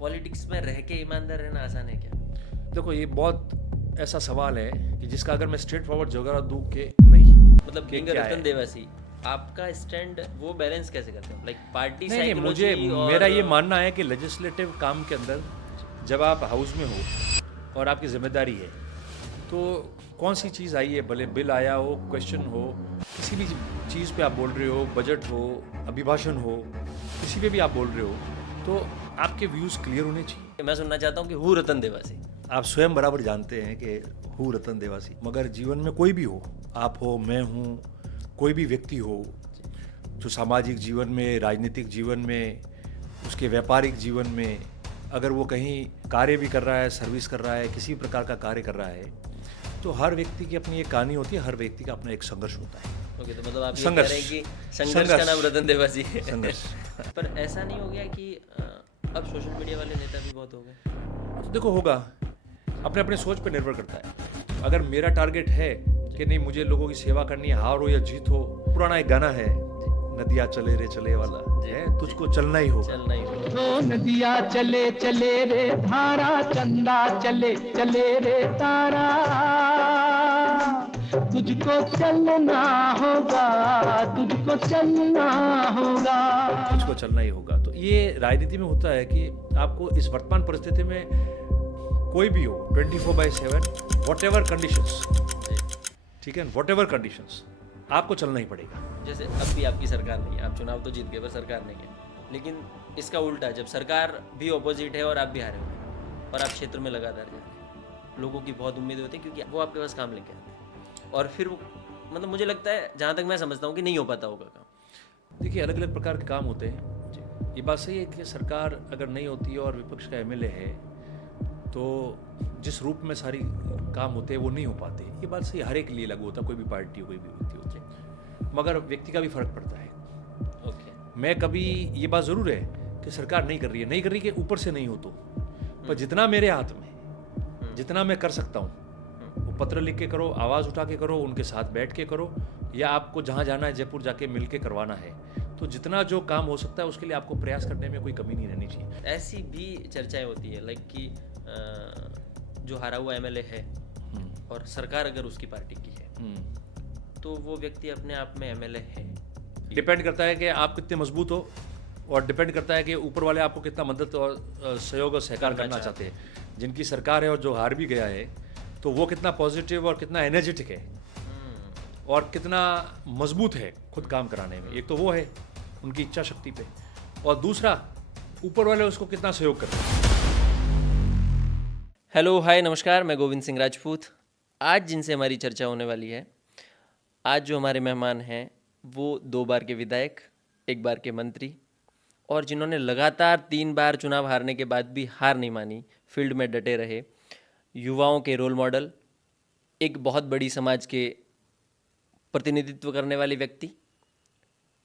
Politics में रह के ईमानदार रहना आसान है क्या? देखो, ये बहुत ऐसा सवाल है कि जिसका अगर मैं स्ट्रेट फॉरवर्ड जवाब दूं कि नहीं। मतलब कि बीइंग क्या रतन है? देवासी, आपका स्टैंड वो बैलेंस कैसे करते हो? लाइक पार्टी नहीं नहीं, मुझे साइकोलॉजी और मेरा ये मानना है कि लेजिस्लेटिव काम के अंदर जब आप हाउस में हो और आपकी जिम्मेदारी है, तो कौन सी चीज़ आई है, भले बिल आया हो, क्वेश्चन हो, किसी भी चीज़ पे आप बोल रहे हो, बजट हो, अभिभाषण हो, किसी पे भी आप बोल रहे हो, तो आपके व्यूज़ क्लियर होने चाहिए। मैं सुनना चाहता हूँ कि हूँ रतन देवासी। आप स्वयं बराबर जानते हैं कि हूँ रतन देवासी, मगर जीवन में कोई भी हो, आप हो, मैं हूँ, कोई भी व्यक्ति हो, जो सामाजिक जीवन में, राजनीतिक जीवन में, उसके व्यापारिक जीवन में, अगर वो कहीं कार्य भी कर रहा है, सर्विस कर रहा है, किसी प्रकार का कार्य कर रहा है, तो हर व्यक्ति की अपनी एक कहानी होती है, हर व्यक्ति का अपना एक संघर्ष होता है। ओके, तो मतलब आप ये कह संघर्ष। रहे हैं कि संघर्ष का नाम रतन देवासी है। संघर्ष। पर ऐसा नहीं हो गया कि अब सोशल मीडिया वाले नेता भी बहुत हो गए? तो देखो, होगा, अपने अपने सोच पर निर्भर करता है। अगर मेरा टारगेट है कि नहीं, मुझे लोगों की सेवा करनी है, हार हो या जीत हो, पुराना एक गाना है, नदिया चले रे चले वाला है, तुझको चलना ही होगा। चलना ही होगा। ओ नदिया चले चले रे धारा, चंदा चले चले रे तारा, तुझको चलना होगा, तुझको चलना होगा। तुझको चलना ही होगा। तो ये राजनीति में होता है कि आपको इस वर्तमान परिस्थिति में कोई भी हो, 24/7, वॉट एवर कंडीशंस, ठीक है, वॉट एवर कंडीशंस, आपको चलना ही पड़ेगा। जैसे अब भी आपकी सरकार नहीं है, आप चुनाव तो जीत गए पर सरकार नहीं है, लेकिन इसका उल्टा, जब सरकार भी ऑपोजिट है और आप भी हारे हुए हैं और आप क्षेत्र में लगातार जा रहे हैं, लोगों की बहुत उम्मीद होती है क्योंकि वो आपके पास काम लेके आते हैं, और फिर वो मतलब मुझे लगता है, जहाँ तक मैं समझता हूँ, कि नहीं हो पाता होगा काम। देखिए, अलग अलग प्रकार के काम होते हैं। ये बात सही है कि सरकार अगर नहीं होती है और विपक्ष का एमएलए है, तो जिस रूप में सारी काम होते हैं वो नहीं हो पाते। ये बात सही, हर एक के लिए लागू होता है, कोई भी पार्टी हो, कोई भी व्यक्ति होते हैं, मगर व्यक्ति का भी फर्क पड़ता है। ओके। मैं कभी, ये बात ज़रूर है कि सरकार नहीं कर रही है, नहीं कर रही कि ऊपर से नहीं हो, तो पर जितना मेरे हाथ में, जितना मैं कर सकता हूँ, वो पत्र लिख के करो, आवाज़ उठा के करो, उनके साथ बैठ के करो, या आपको जहाँ जाना है, जयपुर जाके मिल के करवाना है, तो जितना जो काम हो सकता है उसके लिए आपको प्रयास करने में कोई कमी नहीं रहनी चाहिए। ऐसी भी चर्चाएं होती है लाइक कि जो हारा हुआ एमएलए है और सरकार अगर उसकी पार्टी की है, तो वो व्यक्ति अपने आप में एमएलए है। डिपेंड करता है कि आप कितने मजबूत हो, और डिपेंड करता है कि ऊपर वाले आपको कितना मदद और सहयोग और सहकार करना चाहते हैं। जिनकी सरकार है और जो हार भी गया है, तो वो कितना पॉजिटिव और कितना एनर्जेटिक है और कितना मजबूत है खुद काम कराने में। एक तो वो है उनकी इच्छा शक्ति पे, और दूसरा ऊपर वाले उसको कितना सहयोग करते हैं। हेलो, हाय, नमस्कार, मैं गोविंद सिंह राजपूत। आज जिनसे हमारी चर्चा होने वाली है, आज जो हमारे मेहमान हैं वो 2 बार के विधायक, 1 बार के मंत्री, और जिन्होंने लगातार 3 बार चुनाव हारने के बाद भी हार नहीं मानी, फील्ड में डटे रहे, युवाओं के रोल मॉडल, एक बहुत बड़ी समाज के प्रतिनिधित्व करने वाले व्यक्ति,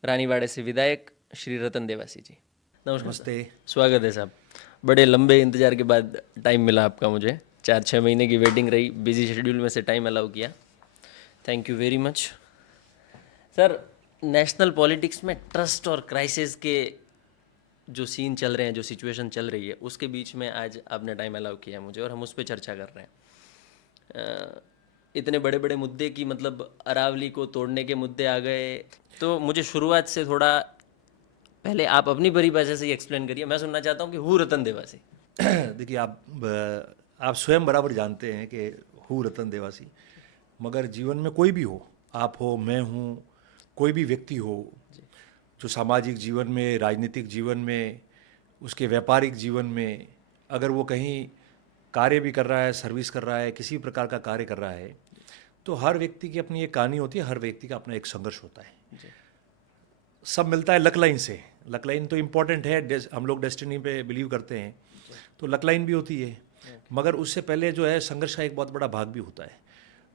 रानीवाड़े से विधायक श्री रतन देवासी जी। नमस्कार। नमस्ते। स्वागत है साहब। बड़े लंबे इंतजार के बाद टाइम मिला आपका, मुझे 4-6 महीने की वेटिंग रही, बिजी शेड्यूल में से टाइम अलाउ किया, thank you very much sir. National politics में ट्रस्ट और क्राइसिस के जो सीन चल रहे हैं, जो सिचुएशन चल रही है, उसके बीच में आज आपने टाइम अलाउ किया है मुझे, और हम उस पर चर्चा कर रहे हैं। इतने बड़े बड़े मुद्दे की, मतलब अरावली को तोड़ने के मुद्दे आ गए, तो मुझे शुरुआत से थोड़ा पहले आप अपनी परिभाषा से ही एक्सप्लेन करिए। मैं सुनना चाहता हूँ कि हूँ रतन देवासी। देखिए, आप स्वयं बराबर जानते हैं कि हूँ रतन देवासी, मगर जीवन में कोई भी हो, आप हो, मैं हूँ, कोई भी व्यक्ति हो, जो सामाजिक जीवन में, राजनीतिक जीवन में, उसके व्यापारिक जीवन में, अगर वो कहीं कार्य भी कर रहा है, सर्विस कर रहा है, किसी प्रकार का कार्य कर रहा है, तो हर व्यक्ति की अपनी एक कहानी होती है, हर व्यक्ति का अपना एक संघर्ष होता है। सब मिलता है लक लाइन से। लक लाइन तो इम्पॉर्टेंट है, हम लोग डेस्टिनी पे बिलीव करते हैं, तो लक लाइन भी होती है, मगर उससे पहले जो है संघर्ष का एक बहुत बड़ा भाग भी होता है।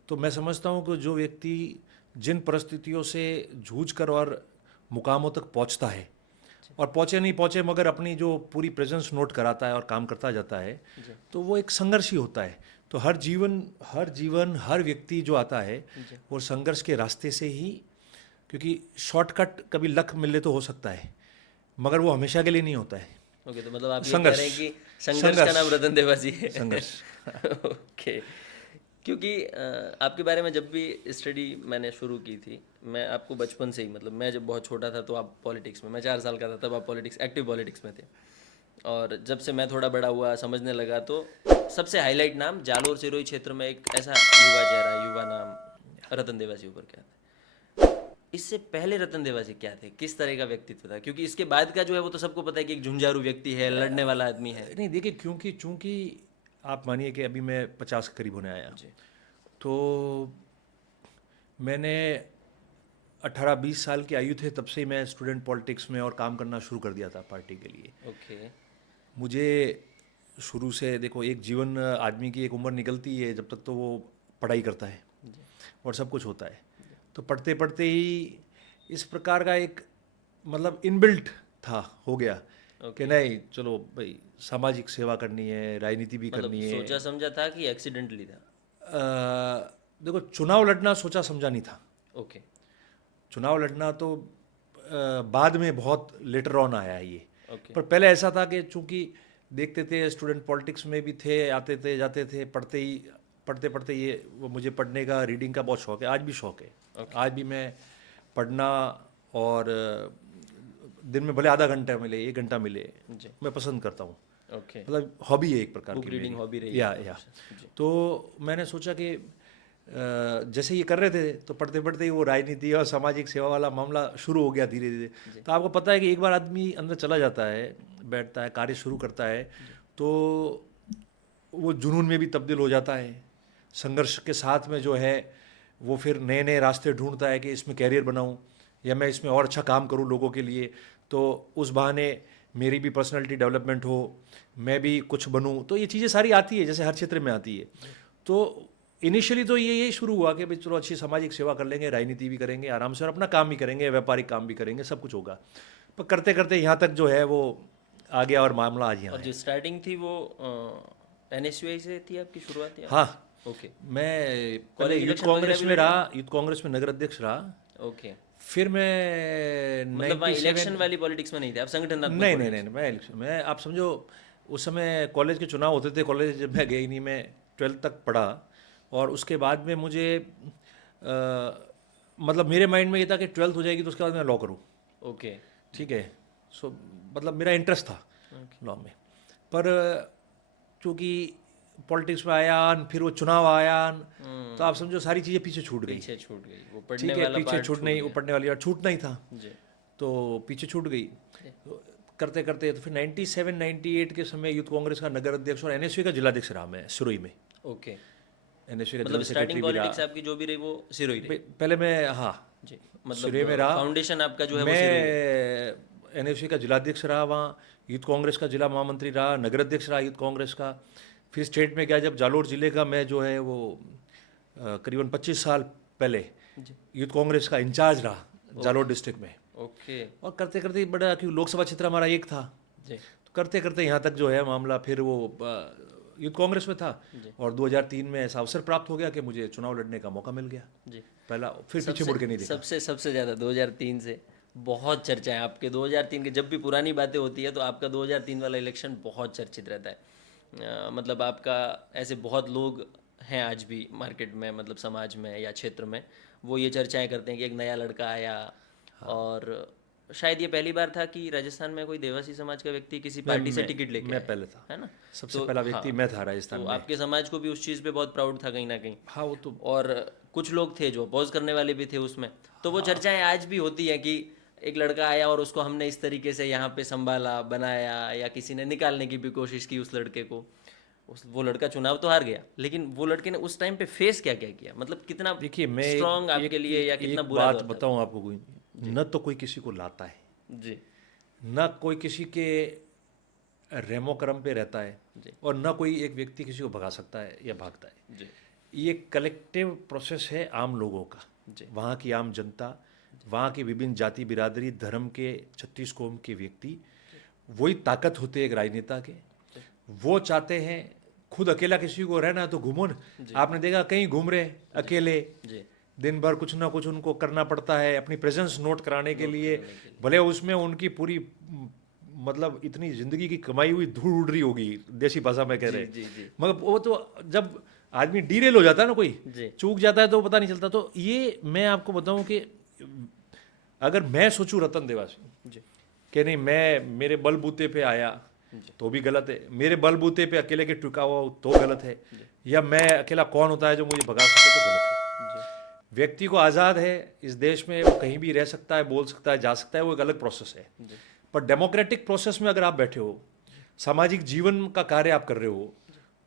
तो मैं समझता हूँ कि जो व्यक्ति जिन परिस्थितियों से जूझ कर और मुकामों तक पहुँचता है, और पहुँचे नहीं पहुँचे मगर अपनी जो पूरी प्रेजेंस नोट कराता है और काम करता जाता है, तो वो एक संघर्ष ही होता है। तो हर जीवन हर व्यक्ति जो आता है वो संघर्ष के रास्ते से ही, क्योंकि शॉर्टकट कभी लक मिले तो हो सकता है, मगर वो हमेशा के लिए नहीं होता है। ओके, तो मतलब आप ये कह संघर्ष। रहे हैं कि संघर्ष का नाम रतन देवासी है। संघर्ष। ओके। क्योंकि आपके बारे में जब भी स्टडी मैंने शुरू की थी, मैं आपको बचपन से ही, मतलब मैं जब बहुत छोटा था तो आप पॉलिटिक्स में, मैं 4 साल का था तब आप एक्टिव पॉलिटिक्स में थे, और जब से मैं थोड़ा बड़ा हुआ, समझने लगा, तो सबसे हाईलाइट नाम जालोर सिरोही क्षेत्र में एक ऐसा युवा चेहरा, युवा नाम रतन देवासी ऊपर क्या था। इससे पहले रतन देवासी क्या थे, किस तरह का व्यक्तित्व था? क्योंकि इसके बाद का जो है वो तो सबको पता है कि एक झुंझारू व्यक्ति है, लड़ने वाला आदमी है। नहीं देखिए, क्योंकि चूंकि आप मानिए कि अभी मैं 50 के करीब होने आया, तो मैंने 18-20 साल की आयु थे तब से ही मैं स्टूडेंट पॉलिटिक्स में और काम करना शुरू कर दिया था पार्टी के लिए। ओके। मुझे शुरू से, देखो, एक जीवन आदमी की एक उम्र निकलती है जब तक तो वो पढ़ाई करता है और सब कुछ होता है, तो पढ़ते पढ़ते ही इस प्रकार का एक मतलब इनबिल्ट था, हो गया कि नहीं चलो भाई सामाजिक सेवा करनी है, राजनीति भी करनी है। सोचा समझा था कि एक्सीडेंटली था? देखो, चुनाव लड़ना सोचा समझा नहीं था। ओके। चुनाव लड़ना तो बाद में बहुत लेटर ऑन आया है ये। ओके। पर पहले ऐसा था कि चूंकि देखते थे, स्टूडेंट पॉलिटिक्स में भी थे, आते थे जाते थे, पढ़ते पढ़ते ये वो मुझे पढ़ने का, रीडिंग का बहुत शौक है, आज भी शौक है। आज भी मैं पढ़ना, और दिन में भले आधा घंटा मिले, 1 घंटा मिले, मैं पसंद करता हूँ। ओके। मतलब हॉबी है एक प्रकार की, बुक रीडिंग हॉबी रही या है। या तो मैंने सोचा कि जैसे ये कर रहे थे तो पढ़ते पढ़ते ही वो राजनीति और सामाजिक सेवा वाला मामला शुरू हो गया धीरे धीरे। तो आपको पता है कि एक बार आदमी अंदर चला जाता है, बैठता है, कार्य शुरू करता है, तो वो जुनून में भी तब्दील हो जाता है। संघर्ष के साथ में जो है वो फिर नए नए रास्ते ढूंढता है कि इसमें कैरियर बनाऊं या मैं इसमें और अच्छा काम करूं लोगों के लिए, तो उस बहाने मेरी भी पर्सनालिटी डेवलपमेंट हो, मैं भी कुछ बनूं। तो ये चीज़ें सारी आती है, जैसे हर क्षेत्र में आती है। तो इनिशियली तो ये शुरू हुआ कि भाई चलो अच्छी सामाजिक सेवा कर लेंगे, राजनीति भी करेंगे आराम से, और अपना काम भी करेंगे, व्यापारिक काम भी करेंगे, सब कुछ होगा। पर करते करते यहाँ तक जो है वो आ गया, और मामला आज यहाँ और जो स्टार्टिंग थी वो NSUI से थी आपकी शुरुआत? हाँ, ओके। मैं पहले यूथ कांग्रेस में रहा, यूथ कांग्रेस में नगर अध्यक्ष रहा। ओके। फिर मैं मतलब वहाँ इलेक्शन वाली पॉलिटिक्स में नहीं थे आप, संगठनात्मक? नहीं, मैं इलेक्शन में, आप समझो उस समय कॉलेज के चुनाव होते थे, कॉलेज जब मैं गया ही नहीं, मैं 12th तक पढ़ा, और उसके बाद में मुझे मतलब मेरे माइंड में ये था कि 12th हो जाएगी तो उसके बाद मैं लॉ करूँ। ओके। ठीक है, सो मतलब मेरा इंटरेस्ट था लॉ में। पर चूँकि पॉलिटिक्स में आया, फिर वो चुनाव आया, तो आप समझो सारी चीज़ें पीछे छूट गई। वो पढ़ने ठीक है, वाला पीछे छूट नहीं, वो पढ़ने वाली बात छूटना ही था, जी। तो पीछे छूट गई। तो करते करते तो फिर 97-98 के समय यूथ कांग्रेस का नगर अध्यक्ष और NSUI का जिलाध्यक्ष रहा मैं सिरोही में। ओके। NSUI का मतलब जनरल स्टार्टिंग सेक्रेटरी भी रहा। पॉलिटिक्स आपकी जो भी रही वो सिरोही रही? पहले मैं, हाँ जी, मतलब सिरोही में रहा। फाउंडेशन आपका जो है वो सिरोही है। मैं NSUI का जिलाध्यक्ष रहा, वहाँ यूथ कांग्रेस का जिला महामंत्री रहा, नगर अध्यक्ष रहा यूथ कांग्रेस का। फिर स्टेट में गया, जब जालोर जिले का मैं जो है वो करीबन 25 साल पहले यूथ कांग्रेस का इंचार्ज रहा जालोर डिस्ट्रिक्ट में। ओके। और करते करते बड़ा, क्योंकि लोकसभा क्षेत्र हमारा एक था, जी। तो करते करते यहाँ तक जो है मामला, फिर वो यूथ कांग्रेस में था, और 2003 में ऐसा अवसर प्राप्त हो गया कि मुझे चुनाव लड़ने का मौका मिल गया। जी। पहला फिर पीछे मुड़ के नहीं देखा। सबसे ज़्यादा 2003 से बहुत चर्चा है आपके। 2003 के जब भी पुरानी बातें होती है तो आपका 2003 वाला इलेक्शन बहुत चर्चित रहता है। मतलब आपका, ऐसे बहुत लोग हैं आज भी मार्केट में, मतलब समाज में या क्षेत्र में, वो ये चर्चाएं करते हैं कि एक नया लड़का आया। और शायद ये पहली बार था कि राजस्थान में कोई देवासी समाज का व्यक्ति किसी पार्टी से टिकट लेके मैं आया, पहले था, है ना? सबसे पहला व्यक्ति मैं था राजस्थान तो में। आपके समाज को भी उस चीज़ पे बहुत प्राउड था कहीं ना कहीं। हाँ, वो तो, और कुछ लोग थे जो अपोज करने वाले भी थे उसमें। तो वो चर्चाएं आज भी होती हैं कि एक लड़का आया और उसको हमने इस तरीके से यहाँ पे संभाला, बनाया, या किसी ने निकालने की भी कोशिश की उस लड़के को। वो लड़का चुनाव तो हार गया, लेकिन वो लड़के ने उस टाइम पे फेस क्या क्या किया, मतलब कितना देखिए मैं स्ट्रॉन्ग आपके लिए, या कितना बुरा बात बताऊं आपको, कोई न तो कोई किसी को लाता है जी, न कोई किसी के रेमो क्रम पे रहता है, और न कोई एक व्यक्ति किसी को भगा सकता है या भागता है जी। ये कलेक्टिव प्रोसेस है आम लोगों का, वहाँ की आम जनता, वहाँ की विभिन्न जाति बिरादरी धर्म के 36 कौम के व्यक्ति, वही ताकत होते हैं एक राजनेता के। वो चाहते हैं, खुद अकेला किसी को रहना है तो घूमो ना, आपने देखा कहीं घूम रहे अकेले, दिन भर कुछ ना कुछ उनको करना पड़ता है अपनी प्रेजेंस नोट कराने के लिए, भले उसमें उनकी पूरी मतलब इतनी जिंदगी की कमाई हुई धूल उड़ रही होगी, देसी भाषा में कह रहे हैं। जी जी मगर वो तो जब आदमी डीरेल हो जाता है ना, जी। कोई चूक जाता है तो पता नहीं चलता। तो ये मैं आपको बताऊं कि अगर मैं सोचूं रतन देवासी जी कि नहीं मैं मेरे बलबूते पे आया तो भी गलत है, मेरे बलबूते पे अकेले के टिका हुआ तो गलत है, या मैं अकेला कौन होता है जो मुझे भगा सके तो गलत है। जी व्यक्ति को आज़ाद है इस देश में, वो कहीं भी रह सकता है, बोल सकता है, जा सकता है, वो एक अलग प्रोसेस है। जी पर डेमोक्रेटिक प्रोसेस में अगर आप बैठे हो, सामाजिक जीवन का कार्य आप कर रहे हो,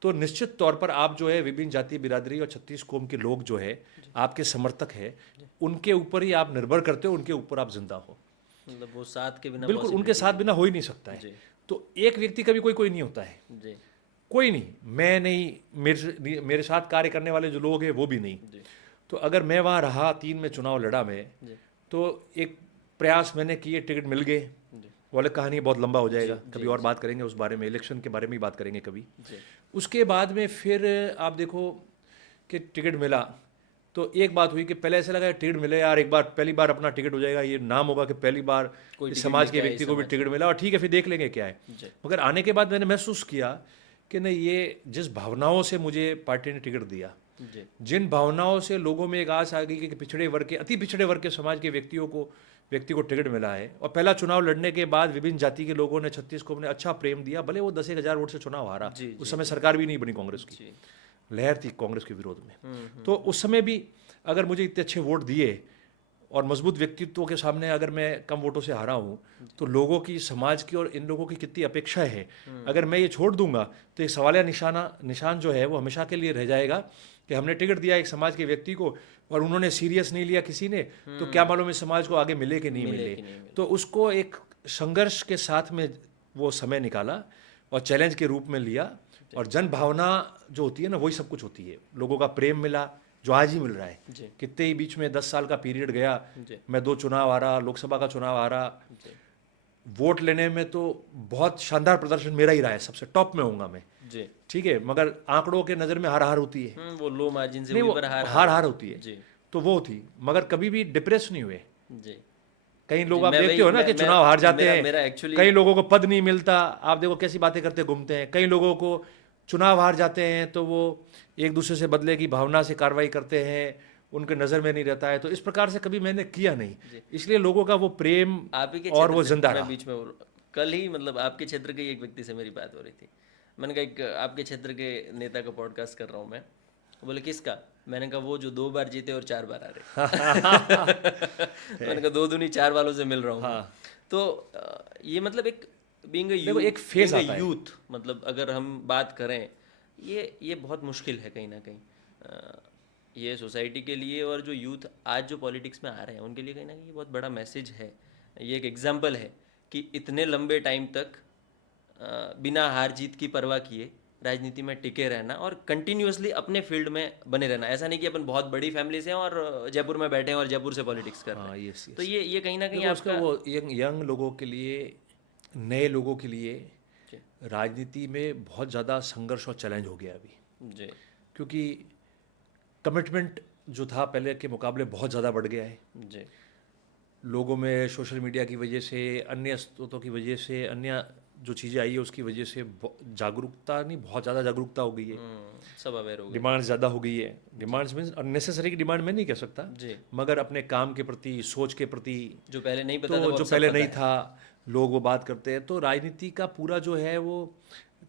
तो निश्चित तौर पर आप जो है विभिन्न जाति बिरादरी और 36 कौम के लोग जो है आपके समर्थक है, उनके ऊपर ही आप निर्भर करते हो, उनके ऊपर आप जिंदा हो। मतलब वो साथ के बिना बिल्कुल उनके साथ बिना हो ही नहीं सकता जी। है। तो एक व्यक्ति का भी कोई नहीं होता है, जी कोई नहीं, मैं नहीं, मेरे साथ कार्य करने वाले जो लोग हैं वो भी नहीं। जी तो अगर मैं वहाँ रहा 3 में चुनाव लड़ा मैं, जी तो एक प्रयास मैंने किए, टिकट मिल गए। जी वो अलग कहानी, बहुत लंबा हो जाएगा, कभी और बात करेंगे उस बारे में, इलेक्शन के बारे में ही बात करेंगे कभी। जी उसके बाद में फिर आप देखो कि टिकट मिला, तो एक बात हुई कि पहले ऐसा लगा टिकट मिले यार, एक बार पहली बार अपना टिकट हो जाएगा, ये नाम होगा कि पहली बार कोई इस टिकट समाज लेके के आए, व्यक्ति को भी समाज टिकट मिला, और ठीक है फिर देख लेंगे क्या है। जी मगर आने के बाद मैंने महसूस किया कि नहीं, ये जिस भावनाओं से मुझे पार्टी ने टिकट दिया, जी जिन भावनाओं से लोगों में एक आस आ गई कि पिछड़े वर्ग के, अति पिछड़े वर्ग के समाज के व्यक्ति को टिकट मिला है, और पहला चुनाव लड़ने के बाद विभिन्न जाति के लोगों ने 36 को ने अच्छा प्रेम दिया, भले वो 10,000 वोट से चुनाव हारा, जी, उस समय सरकार भी नहीं बनी कांग्रेस की, जी लहर थी कांग्रेस के विरोध में। तो उस समय भी अगर मुझे इतने अच्छे वोट दिए और मजबूत व्यक्तित्वों के सामने अगर मैं कम वोटों से हारा हूँ, तो लोगों की, समाज की और इन लोगों की कितनी अपेक्षाएं हैं, अगर मैं ये छोड़ दूंगा तो एक सवालिया निशान जो है वो हमेशा के लिए रह जाएगा कि हमने टिकट दिया एक समाज के व्यक्ति को और उन्होंने सीरियस नहीं लिया किसी ने, तो क्या मालूम इस समाज को आगे मिले कि नहीं मिले। तो उसको एक संघर्ष के साथ में वो समय निकाला और चैलेंज के रूप में लिया, और जन भावना जो होती है ना, वही सब कुछ होती है। लोगों का प्रेम मिला जो आज ही मिल रहा है। जी कितने ही बीच में 10 साल का पीरियड गया, जी मैं 2 चुनाव हारा, लोकसभा का चुनाव हारा, जी वोट लेने में तो बहुत शानदार प्रदर्शन मेरा ही रहा है, सबसे टॉप में होऊंगा मैं, जी ठीक है, मगर आंकड़ों के नज़र में हार हार होती है, वो लो मार्जिन से नहीं वो ऊपर हार हार होती है, जी तो वो थी, मगर कभी भी डिप्रेस नहीं हुए। जी कई लोग जी, आप मैं देखते वही- हो ना कि मैं- चुनाव हार जाते मेरा- हैं, मेरा actually- कई लोगों को पद नहीं मिलता, आप देखो कैसी बातें करते घूमते हैं, कई लोगों को चुनाव हार जाते हैं तो वो एक दूसरे से बदले की भावना से कार्रवाई करते हैं, उनके नज़र में नहीं रहता है। तो इस प्रकार से कभी मैंने किया नहीं, इसलिए लोगों का वो प्रेम आप ही के और वो क्षेत्र से- जिंदा मैं रहा। बीच में कल ही मतलब आपके क्षेत्र के एक व्यक्ति से मेरी बात हो रही थी, मैंने कहा एक आपके क्षेत्र के नेता का पॉडकास्ट कर रहा हूँ मैं, बोले किसका, मैंने कहा वो जो 2 बार जीते और 4 बार आ रहे मैंने कहा 2 दूनी 4 वालों से मिल रहा हूँ। हाँ। तो ये मतलब एक बीइंग देखो, एक phase आता है। यूथ, मतलब अगर हम बात करें, ये बहुत मुश्किल है कहीं ना कहीं ये सोसाइटी के लिए, और जो यूथ आज जो पॉलिटिक्स में आ रहे हैं उनके लिए कहीं ना कहीं ये बहुत बड़ा मैसेज है। ये एक एग्जाम्पल है कि इतने लंबे टाइम तक बिना हार जीत की परवाह किए राजनीति में टिके रहना और कंटिन्यूअसली अपने फील्ड में बने रहना। ऐसा नहीं कि अपन बहुत बड़ी फैमिली से हैं और जयपुर में बैठे हैं और जयपुर से पॉलिटिक्स कर रहे हैं। यस, तो ये कहीं ना कहीं देखो, उसका आपका वो यंग लोगों के लिए, नए लोगों के लिए जी राजनीति में बहुत ज़्यादा संघर्ष और चैलेंज हो गया अभी, जी क्योंकि कमिटमेंट जो था पहले के मुकाबले बहुत ज़्यादा बढ़ गया है। जी लोगों में सोशल मीडिया की वजह से, अन्य स्रोतों की वजह से, अन्य जो चीज़ें आई है उसकी वजह से जागरूकता नहीं, बहुत ज़्यादा जागरूकता हो गई है, सब अवेयर हो गए। डिमांड ज़्यादा हो गई है। डिमांड्स मीन्स अननेसेसरी की डिमांड मैं नहीं कह सकता, जी मगर अपने काम के प्रति, सोच के प्रति, जो पहले नहीं पता था तो वो जो अब सब पहले पता नहीं है। था, लोग वो बात करते हैं, तो राजनीति का पूरा जो है वो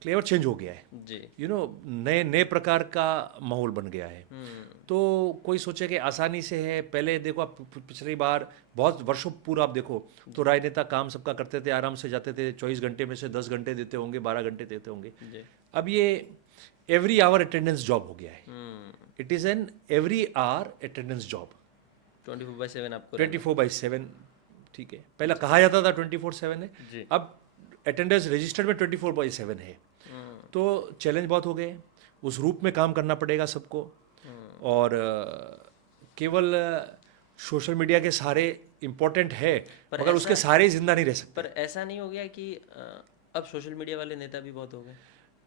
फ्लेवर चेंज हो गया है। जी नए प्रकार का माहौल बन गया है। तो कोई सोचे कि आसानी से है, पहले देखो आप पिछली बार बहुत वर्षों पूर्व आप देखो तो राजनेता काम सबका करते थे, आराम से जाते थे, 24 घंटे में से 10 घंटे देते होंगे, 12 घंटे देते होंगे। जी अब ये एवरी आवर अटेंडेंस जॉब हो गया है, it is an every hour attendance job, 24/7 आपको 24/7, ठीक है। पहला कहा जाता था 24/7 है, जी अब अटेंडेंस रजिस्टर्ड में 24/7 है। तो चैलेंज बहुत हो गए, उस रूप में काम करना पड़ेगा सबको, और केवल सोशल मीडिया के सहारे इम्पोर्टेंट है, पर मगर उसके सहारे ही जिंदा नहीं रह सकते। पर ऐसा नहीं हो गया कि अब सोशल मीडिया वाले नेता भी बहुत हो गए?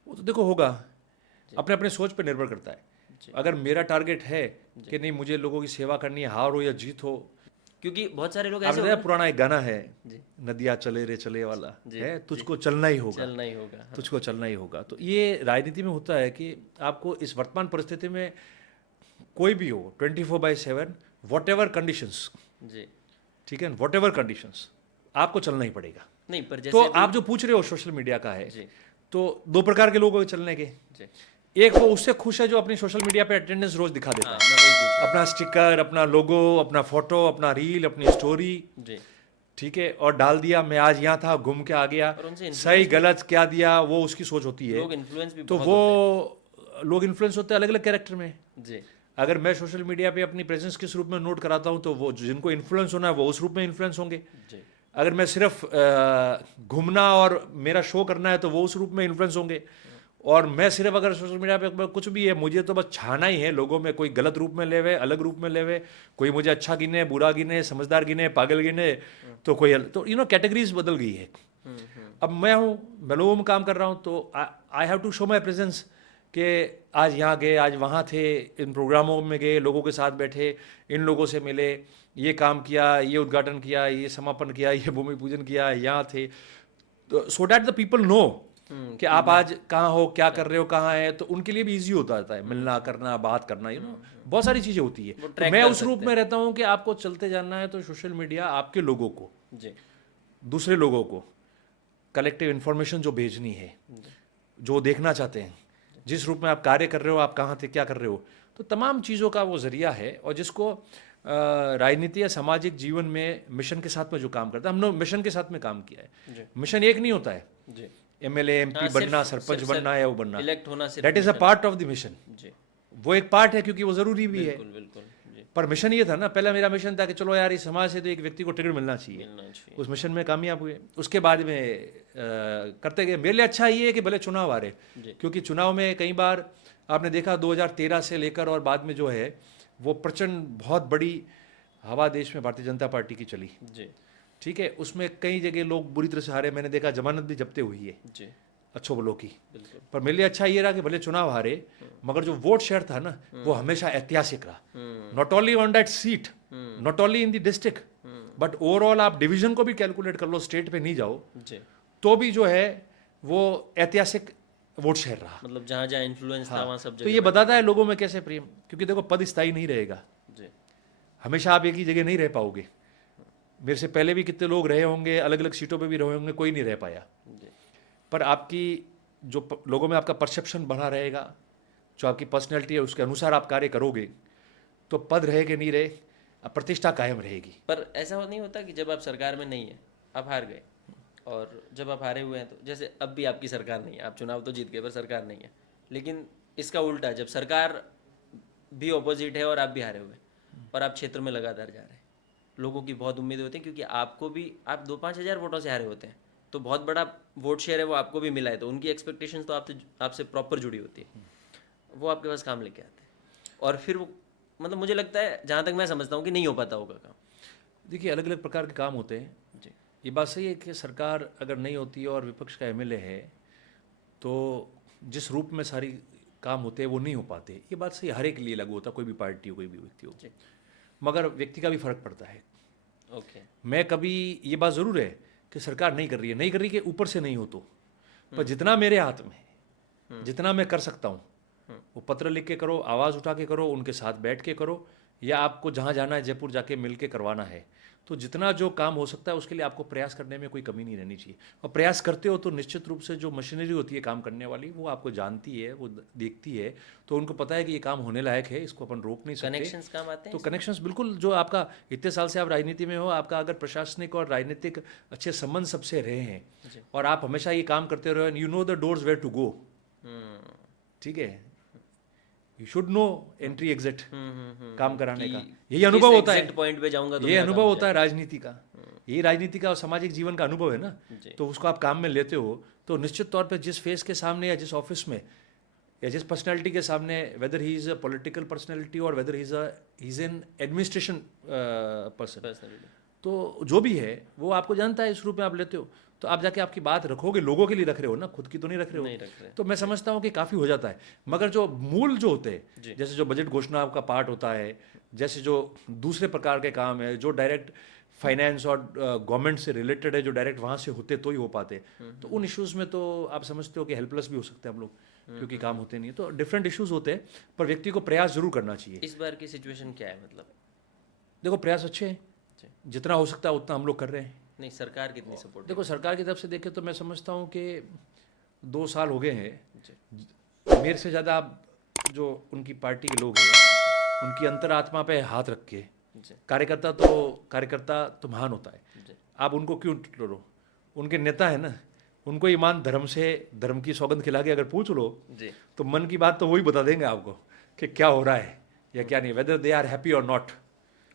वो तो देखो होगा, अपने अपने सोच पर निर्भर करता है। अगर मेरा टारगेट है कि नहीं मुझे लोगों की सेवा करनी है, हार हो या जीत हो, क्योंकि बहुत सारे लोग आपने ऐसे देखा होते पुराना एक गाना है, जी। नदिया चले रे चले वाला जी, है, तुझको चलना ही होगा, चलना ही होगा। हाँ, तुझको चलना ही होगा। तो ये राजनीति में होता है कि आपको इस वर्तमान परिस्थिति में कोई भी हो 24/7 वॉट एवर कंडीशंस, जी। ठीक है, वॉट एवर कंडीशंस आपको चलना ही पड़ेगा। नहीं पर तो जैसे आप जो पूछ रहे हो सोशल मीडिया का है, जी। तो दो प्रकार के लोग हैं चलने के। जी। एक वो उससे खुश है जो अपनी सोशल मीडिया पे अटेंडेंस रोज दिखा देता हाँ, है, मैं वही पूछ रहा अपना स्टिकर, अपना लोगो, अपना फोटो, अपना रील, अपनी स्टोरी, हूँ। जी। ठीक है, और डाल दिया मैं आज यहाँ था, घूम के आ गया। और उनसे सही गलत क्या दिया वो उसकी सोच होती है। लोग इन्फ्लुएंस भी तो बहुत वो होते लोग इन्फ्लुएंस होते हैं अलग अलग कैरेक्टर में। हैं। जी। अगर मैं सोशल मीडिया पे अपनी प्रेजेंस किस रूप में नोट कराता हूँ तो वो जिनको इन्फ्लुएंस होना है वो उस रूप में इन्फ्लुएंस होंगे। जी। अगर मैं सिर्फ घूमना और मेरा शो करना है तो वो उस रूप में इन्फ्लुएंस होंगे। और मैं सिर्फ अगर सोशल मीडिया पे कुछ भी है, मुझे तो बस छाना ही है लोगों में, कोई गलत रूप में लेवे, अलग रूप में लेवे, कोई मुझे अच्छा गिने, बुरा गिने, समझदार गिने, पागल गिने, तो कोई तो कैटेगरीज बदल गई है। अब मैं हूँ, मैं लोगों में काम कर रहा हूँ, तो I have to show my presence कि आज यहाँ गए, आज वहाँ थे, इन प्रोग्रामों में गए, लोगों के साथ बैठे, इन लोगों से मिले, ये काम किया, ये उद्घाटन किया, ये समापन किया, ये भूमि पूजन किया, यहाँ थे, तो so that the people know कि आप आज कहाँ हो, क्या कर रहे हो, कहाँ है, तो उनके लिए भी इजी होता रहता है मिलना करना, बात करना, बहुत सारी चीज़ें होती है। तो मैं उस रूप में रहता हूँ कि आपको चलते जाना है तो सोशल मीडिया आपके लोगों को, जी। दूसरे लोगों को कलेक्टिव इन्फॉर्मेशन जो भेजनी है, जो देखना चाहते हैं, जिस रूप में आप कार्य कर रहे हो, आप कहाँ थे, क्या कर रहे हो, तो तमाम चीज़ों का वो जरिया है। और जिसको राजनीति या सामाजिक जीवन में मिशन के साथ में जो काम करता है, हमने मिशन के साथ में काम किया है। मिशन एक नहीं होता है, जी। एमएलए एमपी बनना, सरपंच बनना या वो बनना, इलेक्ट होना सिर्फ that is a part of the mission. जी। वो एक पार्ट है क्योंकि वो जरूरी भी है। बिल्कुल बिल्कुल। जी। पर मिशन ये था ना, पहला मेरा मिशन था कि चलो यार इस समाज से तो एक व्यक्ति को टिकट मिलना चाहिए। मिलना चाहिए। उस मिशन में कामयाब हुए। उसके बाद में करते गए। मेरे लिए अच्छा ये है कि भले चुनाव आ रहे, जी। क्योंकि चुनाव में कई बार आपने देखा 2013 से लेकर और बाद में जो है वो प्रचंड बहुत बड़ी हवा देश में भारतीय जनता पार्टी की चली, जी। ठीक है, उसमें कई जगह लोग बुरी तरह से हारे। मैंने देखा जमानत भी जब्ते हुई है जी। अच्छो बलों की। बिल्कुल। पर मेरे लिए अच्छा ये रहा कि भले चुनाव हारे, मगर जो वोट शेयर था ना वो हमेशा ऐतिहासिक रहा। Not only on that seat, not only in the district, but overall आप डिवीजन को भी कैलकुलेट कर लो, स्टेट पे नहीं जाओ जी। तो भी जो है वो ऐतिहासिक वोट शेयर रहा। मतलब जहाँ जहाँ इन्फ्लुएंस था वहाँ सब तो जगह ये बताता है लोगों में कैसे प्रेम, क्योंकि देखो पद स्थायी नहीं रहेगा, जी। हमेशा आप एक ही जगह नहीं रह पाओगे। मेरे से पहले भी कितने लोग रहे होंगे, अलग अलग सीटों पे भी रहे होंगे, कोई नहीं रह पाया। जी। पर आपकी जो लोगों में आपका परसेप्शन बढ़ा रहेगा, जो आपकी पर्सनैलिटी है उसके अनुसार आप कार्य करोगे, तो पद रहे कि नहीं रहे, प्रतिष्ठा कायम रहेगी। पर ऐसा नहीं होता कि जब आप सरकार में नहीं है, आप हार गए, और जब आप हारे हुए हैं तो जैसे अब भी आपकी सरकार नहीं है, आप चुनाव तो जीत गए पर सरकार नहीं है, लेकिन इसका उल्टा है, जब सरकार भी ऑपोजिट है और आप भी हारे हुए और आप क्षेत्र में लगातार जा रहे हैं, लोगों की बहुत उम्मीदें होती हैं, क्योंकि आपको भी आप 2-5 हज़ार वोटों से हारे होते हैं, तो बहुत बड़ा वोट शेयर है वो आपको भी मिला है, तो उनकी एक्सपेक्टेशंस तो आपसे प्रॉपर जुड़ी होती है, वो आपके पास काम लेके आते हैं, और फिर वो मतलब मुझे लगता है, जहाँ तक मैं समझता हूँ कि नहीं हो पाता होगा काम। देखिए अलग अलग प्रकार के काम होते हैं जी। ये बात सही है कि सरकार अगर नहीं होती है और विपक्ष का एमएलए है तो जिस रूप में सारी काम होते हैं वो नहीं हो पाते। ये बात सही हर एक लिए लागू होता है, कोई भी पार्टी हो, कोई भी व्यक्ति हो, मगर व्यक्ति का भी फर्क पड़ता है। ओके। मैं कभी ये बात ज़रूर है कि सरकार नहीं कर रही है, नहीं कर रही कि ऊपर से नहीं हो तो, पर जितना मेरे हाथ में है, जितना मैं कर सकता हूँ, वो पत्र लिख के करो, आवाज़ उठा के करो, उनके साथ बैठ के करो, या आपको जहाँ जाना है जयपुर जाके मिल के करवाना है, तो जितना जो काम हो सकता है उसके लिए आपको प्रयास करने में कोई कमी नहीं रहनी चाहिए। और प्रयास करते हो तो निश्चित रूप से जो मशीनरी होती है काम करने वाली, वो आपको जानती है, वो देखती है, तो उनको पता है कि ये काम होने लायक है, इसको अपन रोक नहीं सकते। कनेक्शंस काम आते हैं तो कनेक्शंस बिल्कुल, जो आपका इतने साल से आप राजनीति में हो, आपका अगर प्रशासनिक और राजनीतिक अच्छे संबंध सबसे रहे हैं और आप हमेशा ये काम करते रहे, you know the doors where to go, ठीक है, you should know entry exit काम कराने का। यही अनुभव होता है, पॉइंट पे जाऊंगा तो ये अनुभव होता है राजनीति का, ये राजनीति का और सामाजिक जीवन का अनुभव है ना, तो उसको आप काम में लेते हो तो निश्चित तौर पे जिस फेस के सामने या जिस ऑफिस में या जिस पर्सनैलिटी के सामने, whether he is a political personality और whether he is an administration person, तो जो भी है वो आपको जानता है, इस रूप में आप लेते हो, तो आप जाके आपकी बात रखोगे, लोगों के लिए रख रहे हो ना, खुद की तो नहीं रख रहे हो। नहीं रख रहे। तो मैं समझता हूँ कि काफ़ी हो जाता है। मगर जो मूल जो होते जी। हैं, जैसे जो बजट घोषणा का पार्ट होता है, जैसे जो दूसरे प्रकार के काम है, जो डायरेक्ट फाइनेंस और गवर्नमेंट से रिलेटेड है, जो डायरेक्ट वहाँ से होते तो ही हो पाते, तो उन इश्यूज़ में तो आप समझते हो कि हेल्पलेस भी हो सकते हैं हम लोग, क्योंकि काम होते नहीं है। तो डिफरेंट इश्यूज़ होते हैं, पर व्यक्ति को प्रयास जरूर करना चाहिए। इस बार की सिचुएशन क्या है मतलब? देखो, प्रयास अच्छे हैं, जी। जितना हो सकता है उतना हम लोग कर रहे हैं। नहीं, सरकार कितनी सपोर्ट? देखो, सरकार की तरफ से देखें तो मैं समझता हूँ कि 2 साल हो गए हैं, जी। मेरे से ज़्यादा आप जो उनकी पार्टी के लोग हैं, उनकी अंतरात्मा पे हाथ रख के, जी। कार्यकर्ता तो महान होता है, जी। आप उनको क्यों टटोलो? उनके नेता है ना, उनको ईमान धर्म की सौगंध खिला के अगर पूछ लो, जी। तो मन की बात तो वही बता देंगे आपको कि क्या हो रहा है या क्या नहीं, वेदर दे आर हैप्पी और नॉट,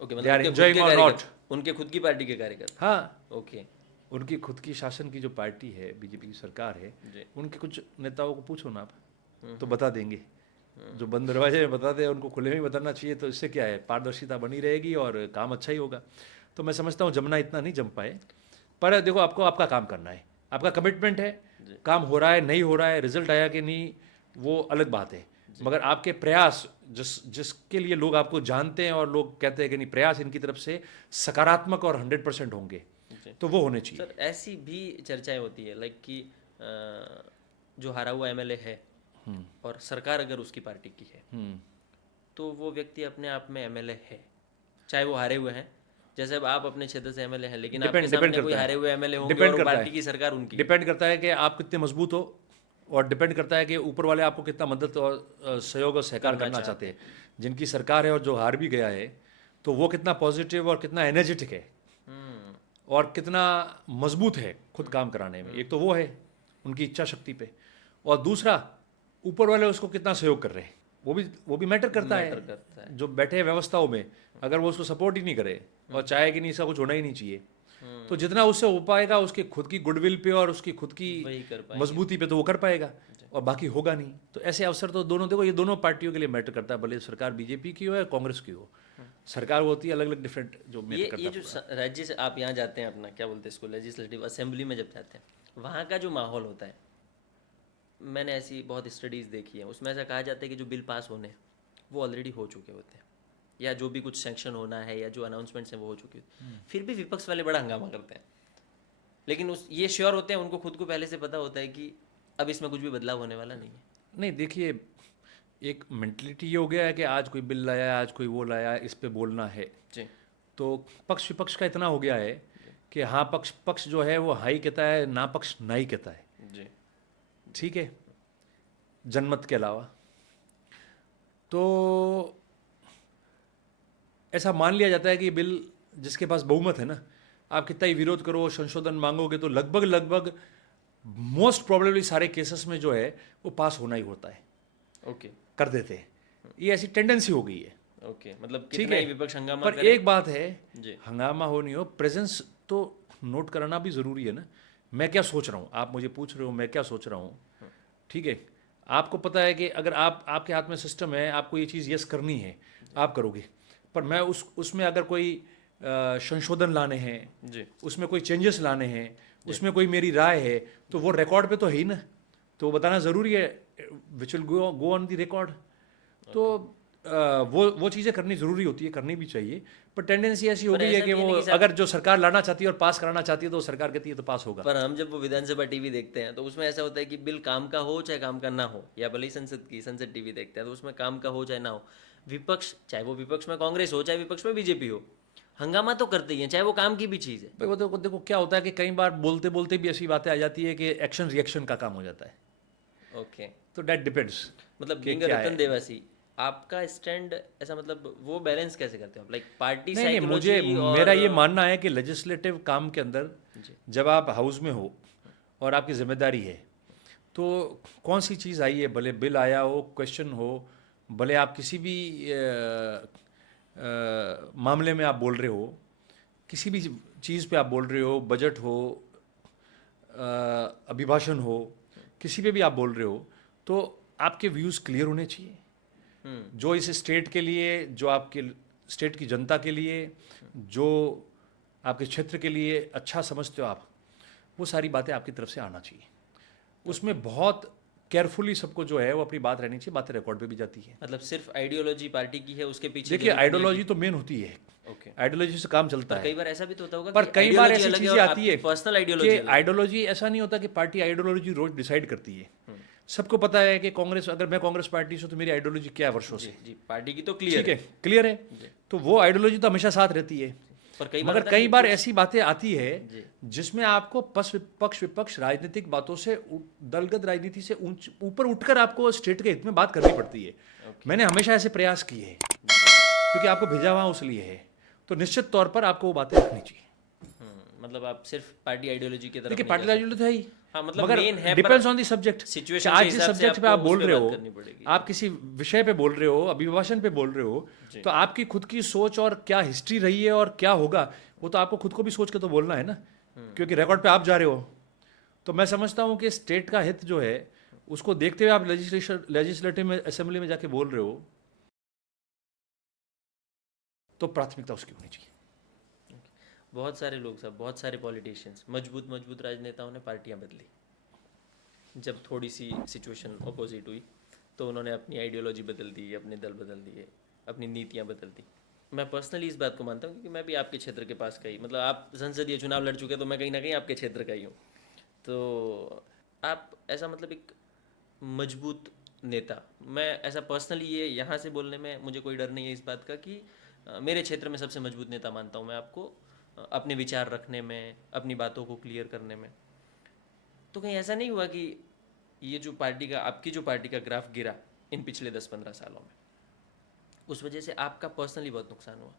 ओके, दे मतलब आर उनके खुद एंजॉइंग के और नॉट। कार्यकर्ता, उनके खुद की पार्टी के कार्यकर्ता। हाँ, ओके। उनकी खुद की शासन की जो पार्टी है, बीजेपी की सरकार है, जी। उनके कुछ नेताओं को पूछो ना आप, तो बता देंगे। जो बंद दरवाजे में बताते हैं उनको खुले में बताना चाहिए, तो इससे क्या है, पारदर्शिता बनी रहेगी और काम अच्छा ही होगा। तो मैं समझता हूँ जमना इतना नहीं जम पाए, पर देखो, आपको आपका काम करना है, आपका कमिटमेंट है, काम हो रहा है नहीं हो रहा है, रिजल्ट आया कि नहीं, वो अलग बात है। मगर आपके प्रयास, जिसके लिए लोग आपको जानते हैं और लोग कहते हैं कि नहीं, प्रयास इनकी तरफ से सकारात्मक और 100% होंगे, तो वो होने चाहिए। सर, ऐसी भी चर्चाएं होती है लाइक कि जो हारा हुआ एमएलए है और सरकार अगर उसकी पार्टी की है, तो वो व्यक्ति अपने आप में एमएलए है, चाहे वो हारे हुए हैं। जैसे अब आप अपने क्षेत्र से एमएलए हैं, लेकिन आपके सामने कोई हारे हुए एमएलए होंगे और वो पार्टी की सरकार उनकी। डिपेंड करता है कि आप कितने मजबूत हो, और डिपेंड करता है कि ऊपर वाले आपको कितना मदद और सहयोग और सहकार करना चाहते हैं। जिनकी सरकार है और जो हार भी गया है, तो वो कितना पॉजिटिव और कितना एनर्जेटिक है और कितना मजबूत है खुद काम कराने में। एक तो वो है उनकी इच्छा शक्ति पे, और दूसरा ऊपर वाले उसको कितना सहयोग कर रहे हैं, वो भी मैटर करता है। जो बैठे हैं व्यवस्थाओं में, अगर वो उसको सपोर्ट ही नहीं करे और चाहे कि नहीं, इसका कुछ होना ही नहीं चाहिए, तो जितना उससे हो पाएगा उसकी खुद की गुडविल पे और उसकी खुद की मजबूती पे, तो वो कर पाएगा, और बाकी होगा नहीं। तो ऐसे अवसर तो दोनों, देखो, ये दोनों पार्टियों के लिए मैटर करता है, भले सरकार बीजेपी की हो या कांग्रेस की हो। सरकार वो होती है अलग अलग डिफरेंट जो मैटर करता है। ये जो राज्य से आप यहाँ जाते हैं, अपना क्या बोलते हैं इसको, लेजिस्लेटिव असेंबली में जब जाते हैं, वहाँ का जो माहौल होता है, मैंने ऐसी बहुत स्टडीज़ देखी है, उसमें ऐसा कहा जाता है कि जो बिल पास होने वो ऑलरेडी हो चुके होते हैं, या जो भी कुछ सैंक्शन होना है या जो अनाउंसमेंट्स हैं वो हो चुके होते हैं, फिर भी विपक्ष वाले बड़ा हंगामा करते हैं। लेकिन ये श्योर होते हैं, उनको खुद को पहले से पता होता है कि अब इसमें कुछ भी बदलाव होने वाला नहीं है। नहीं, देखिए, एक मेंटलिटी ये हो गया है कि आज कोई बिल लाया, आज कोई वो लाया, इस पे बोलना है जी। तो पक्ष विपक्ष का इतना हो गया है कि हाँ, पक्ष जो है वो हाई कहता है, ना पक्ष नाई कहता है। जी। ठीक है, जनमत के अलावा। तो ऐसा मान लिया जाता है कि बिल जिसके पास बहुमत है ना, आप कितना ही विरोध करो, संशोधन मांगोगे, तो लगभग मोस्ट प्रोबेबली सारे केसेस में जो है वो पास होना ही होता है। ओके। कर देते हैं, ये ऐसी टेंडेंसी हो गई है। ओके, मतलब ठीक कितना है, ही विपक्ष हंगामा पर करे। एक बात है, जी। हंगामा हो नहीं हो, प्रेजेंस तो नोट कराना भी ज़रूरी है ना। मैं क्या सोच रहा हूँ, आप मुझे पूछ रहे हो मैं क्या सोच रहा हूँ। ठीक है, आपको पता है कि अगर आपके हाथ में सिस्टम है, आपको ये चीज़ यस करनी है, आप करोगे, पर मैं उसमें अगर कोई संशोधन लाने हैं, जी। उसमें कोई चेंजेस लाने हैं, उसमें कोई मेरी राय है, तो वो रिकॉर्ड पे तो है ही ना, तो वो बताना ज़रूरी है, which will go on the record. तो वो चीज़ें करनी ज़रूरी होती है, करनी भी चाहिए, पर टेंडेंसी ऐसी हो गई है कि वो अगर जो सरकार लाना चाहती है और पास कराना चाहती है, तो सरकार कहती है तो पास होगा। पर हम जब वो विधानसभा टीवी देखते हैं, तो उसमें ऐसा होता है कि बिल काम का हो चाहे काम का ना हो, या भले ही संसद टीवी देखते हैं तो उसमें काम का हो चाहे ना हो, विपक्ष, चाहे वो विपक्ष में कांग्रेस हो चाहे विपक्ष में बीजेपी हो, हंगामा तो करते ही हैं, चाहे वो काम की भी चीज़ है। भाई, वो देखो क्या होता है कि कई बार बोलते बोलते भी ऐसी बातें आ जाती है कि एक्शन रिएक्शन का काम हो जाता है। ओके। तो डेट डिपेंड्स। मतलब बीइंग रतन देवासी, आपका स्टैंड ऐसा, मतलब वो बैलेंस कैसे करते हो आप, लाइक पार्टी मुझे मेरा ये मानना है कि लेजिस्लेटिव काम के अंदर जब आप हाउस में हो और आपकी जिम्मेदारी है, तो कौन सी चीज़ आई है, भले बिल आया हो, क्वेश्चन हो, भले आप किसी भी मामले में आप बोल रहे हो, किसी भी चीज़ पे आप बोल रहे हो, बजट हो, अभिभाषण हो, किसी पे भी आप बोल रहे हो, तो आपके व्यूज़ क्लियर होने चाहिए, जो इस स्टेट के लिए, जो आपके स्टेट की जनता के लिए, जो आपके क्षेत्र के लिए अच्छा समझते हो आप, वो सारी बातें आपकी तरफ से आना चाहिए। उसमें बहुत केयरफुली सबको जो है वो अपनी बात रहनी चाहिए, बातें रिकॉर्ड पे भी जाती है। मतलब सिर्फ आइडियोलॉजी पार्टी की है, उसके पीछे देखिए आइडियोलॉजी तो मेन होती है, ओके। आइडियोलॉजी से काम चलता पर है। कई बार ऐसा भी तो होता होगा पर कि कई बार ideology ऐसी अलग चीजें और आती है आपकी पर्सनल आइडियोलॉजी कि आइडियोलॉजी ऐसा नहीं होता कि पार्टी आइडियोलॉजी रोज डिसाइड करती है। सबको पता है कि कांग्रेस, अगर मैं कांग्रेस पार्टी से हूं तो मेरी आइडियोलॉजी क्या है वर्षों से, जी, पार्टी की तो क्लियर ठीक है, क्लियर है। तो वो आइडियोलॉजी तो हमेशा साथ रहती है। पर कई मगर बार कई बार ऐसी बातें आती है जी। जिसमें आपको पक्ष विपक्ष राजनीतिक बातों से, दलगत राजनीति से ऊपर उठकर आपको स्टेट के हित में बात करनी पड़ती है। मैंने हमेशा ऐसे प्रयास किए हैं क्योंकि आपको भेजा वहां उस लिए है, तो निश्चित तौर पर आपको वो बातें रखनी चाहिए। मतलब आप सिर्फ पार्टी आइडियोलॉजी की तरफ देखिए नहीं पार्टी जा आइडियोलॉजी तो है ही, हाँ, मतलब मगर main है, डिपेंड्स पर ऑन दी सब्जेक्ट। situation आज के जिस हिसाब से सब्जेक्ट पे आप आपको बोल उस पे रहे बात हो, करनी पड़ेगी। आप किसी विषय पे बोल रहे हो, अभिभाषण पे बोल रहे हो, तो आपकी खुद की सोच और क्या हिस्ट्री रही है और क्या होगा, वो तो आपको खुद को भी सोच के तो बोलना है ना, क्योंकि रिकॉर्ड पे आप जा रहे हो। तो मैं समझता हूँ कि स्टेट का हित जो है उसको देखते हुए आप लेजिस्लेटिव में, असेंबली में जाके बोल रहे हो, तो प्राथमिकता उसकी होनी चाहिए। बहुत सारे लोग साहब, बहुत सारे पॉलिटिशियंस, मजबूत राजनेताओं ने पार्टियां बदली। जब थोड़ी सी सिचुएशन अपोजिट हुई तो उन्होंने अपनी आइडियोलॉजी बदल दी, अपने दल बदल दिए, अपनी नीतियां बदल दी। मैं पर्सनली इस बात को मानता हूँ क्योंकि मैं भी आपके क्षेत्र के पास का ही, मतलब आप संसदीय चुनाव लड़ चुके, तो मैं कहीं ना कहीं आपके क्षेत्र का ही हूँ। तो आप ऐसा मतलब एक मजबूत नेता, मैं ऐसा पर्सनली ये यहाँ से बोलने में मुझे कोई डर नहीं है इस बात का कि मेरे क्षेत्र में सबसे मजबूत नेता मानता हूँ मैं आपको, अपने विचार रखने में, अपनी बातों को क्लियर करने में। तो कहीं ऐसा नहीं हुआ कि ये जो पार्टी का, आपकी जो पार्टी का ग्राफ गिरा इन पिछले 10-15 सालों में, उस वजह से आपका पर्सनली बहुत नुकसान हुआ?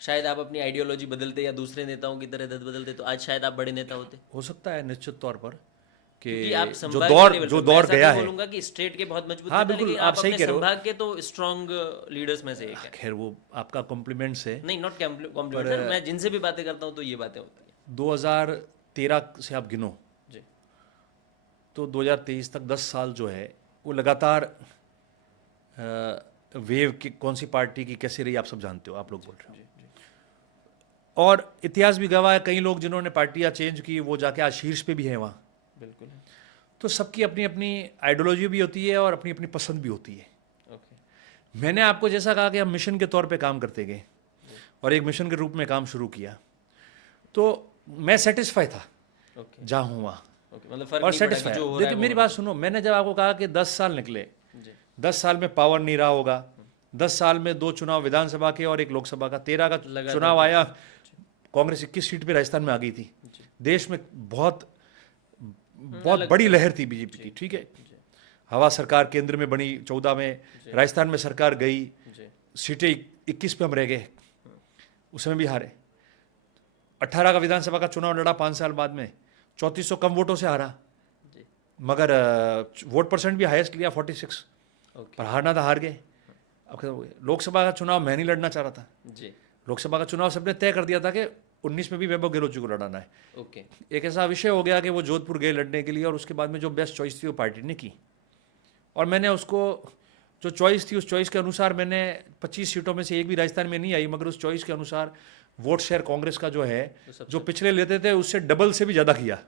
शायद आप अपनी आइडियोलॉजी बदलते या दूसरे नेताओं की तरह बदलते तो आज शायद आप बड़े नेता होते। हो सकता है निश्चित तौर पर क्योंकि आप कि संभाग के लेवल जो पर, मैं दौर ऐसा गया नहीं है, बोलूंगा कि स्टेट के बहुत मजबूत हाँ नेता, बिल्कुल लेकिन आप आप सही अपने कह रहे हो। संभाग के तो स्ट्रॉन्ग लीडर्स में से एक है। खैर वो आपका कॉम्प्लीमेंट्स है। नहीं, नॉट कॉम्प्लीमेंट सर, मैं जिनसे भी बातें करता हूँ तो ये बातें होती हैं। 2013 से आप गिनो जी तो 2023 तक 10 साल जो है वो लगातार वेव की कौन सी पार्टी की कैसी रही आप सब जानते हो, आप लोग बोल रहे हो। और इतिहास भी गवाह है, कई लोग जिन्होंने पार्टियां चेंज की वो जाके आज शीर्ष पे भी हैं वहाँ। बिल्कुल। तो सबकी अपनी अपनी आइडियोलॉजी भी होती है और अपनी अपनी पसंद भी होती है। ओके। मैंने आपको जैसा कहा कि हम मिशन के तौर पे काम करते गए और एक मिशन के रूप में काम शुरू किया, तो मैं सेटिस्फाई था ओके। जहाँ हूँ वहाँ, ओके, मतलब फर्क और नहीं पड़ा कि सेटिस्फाई। जो हो रहा देखिए है मेरी बात सुनो, मैंने जब आपको कहा कि 10 साल निकले, जी 10 साल में पावर नहीं रहा होगा, 10 साल में 2 चुनाव विधानसभा के और 1 लोकसभा का, 13 का लगातार चुनाव आया, कांग्रेस 21 सीट पे राजस्थान में आ गई थी, देश में बहुत बड़ी लहर थी बीजेपी की, ठीक है। हवा सरकार केंद्र में बनी 14 में, राजस्थान में सरकार गई, जी सीटें 21 पे हम रह गए, उसमें भी हारे। 18 का विधानसभा का चुनाव लड़ा 5 साल बाद में, 3400 कम वोटों से हारा, जी मगर वोट परसेंट भी हाईएस्ट लिया 46, ओके। पर हारना था, हार गए। अब लोकसभा का चुनाव मैं नहीं लड़ना चाह रहा था, जी लोकसभा का चुनाव सबने तय कर दिया था कि 19 में भी वैभव गहलोत जी को लड़ाना है। ओके। एक ऐसा विषय हो गया कि वो जोधपुर गए लड़ने के लिए, और उसके बाद में जो बेस्ट चॉइस थी वो पार्टी ने की, और मैंने उसको, जो चॉइस थी उस चॉइस के अनुसार मैंने 25 सीटों में से एक भी राजस्थान में नहीं आई, मगर उस चॉइस के अनुसार वोट शेयर कांग्रेस का जो है, जो पिछले लेते थे उससे डबल से भी ज़्यादा किया,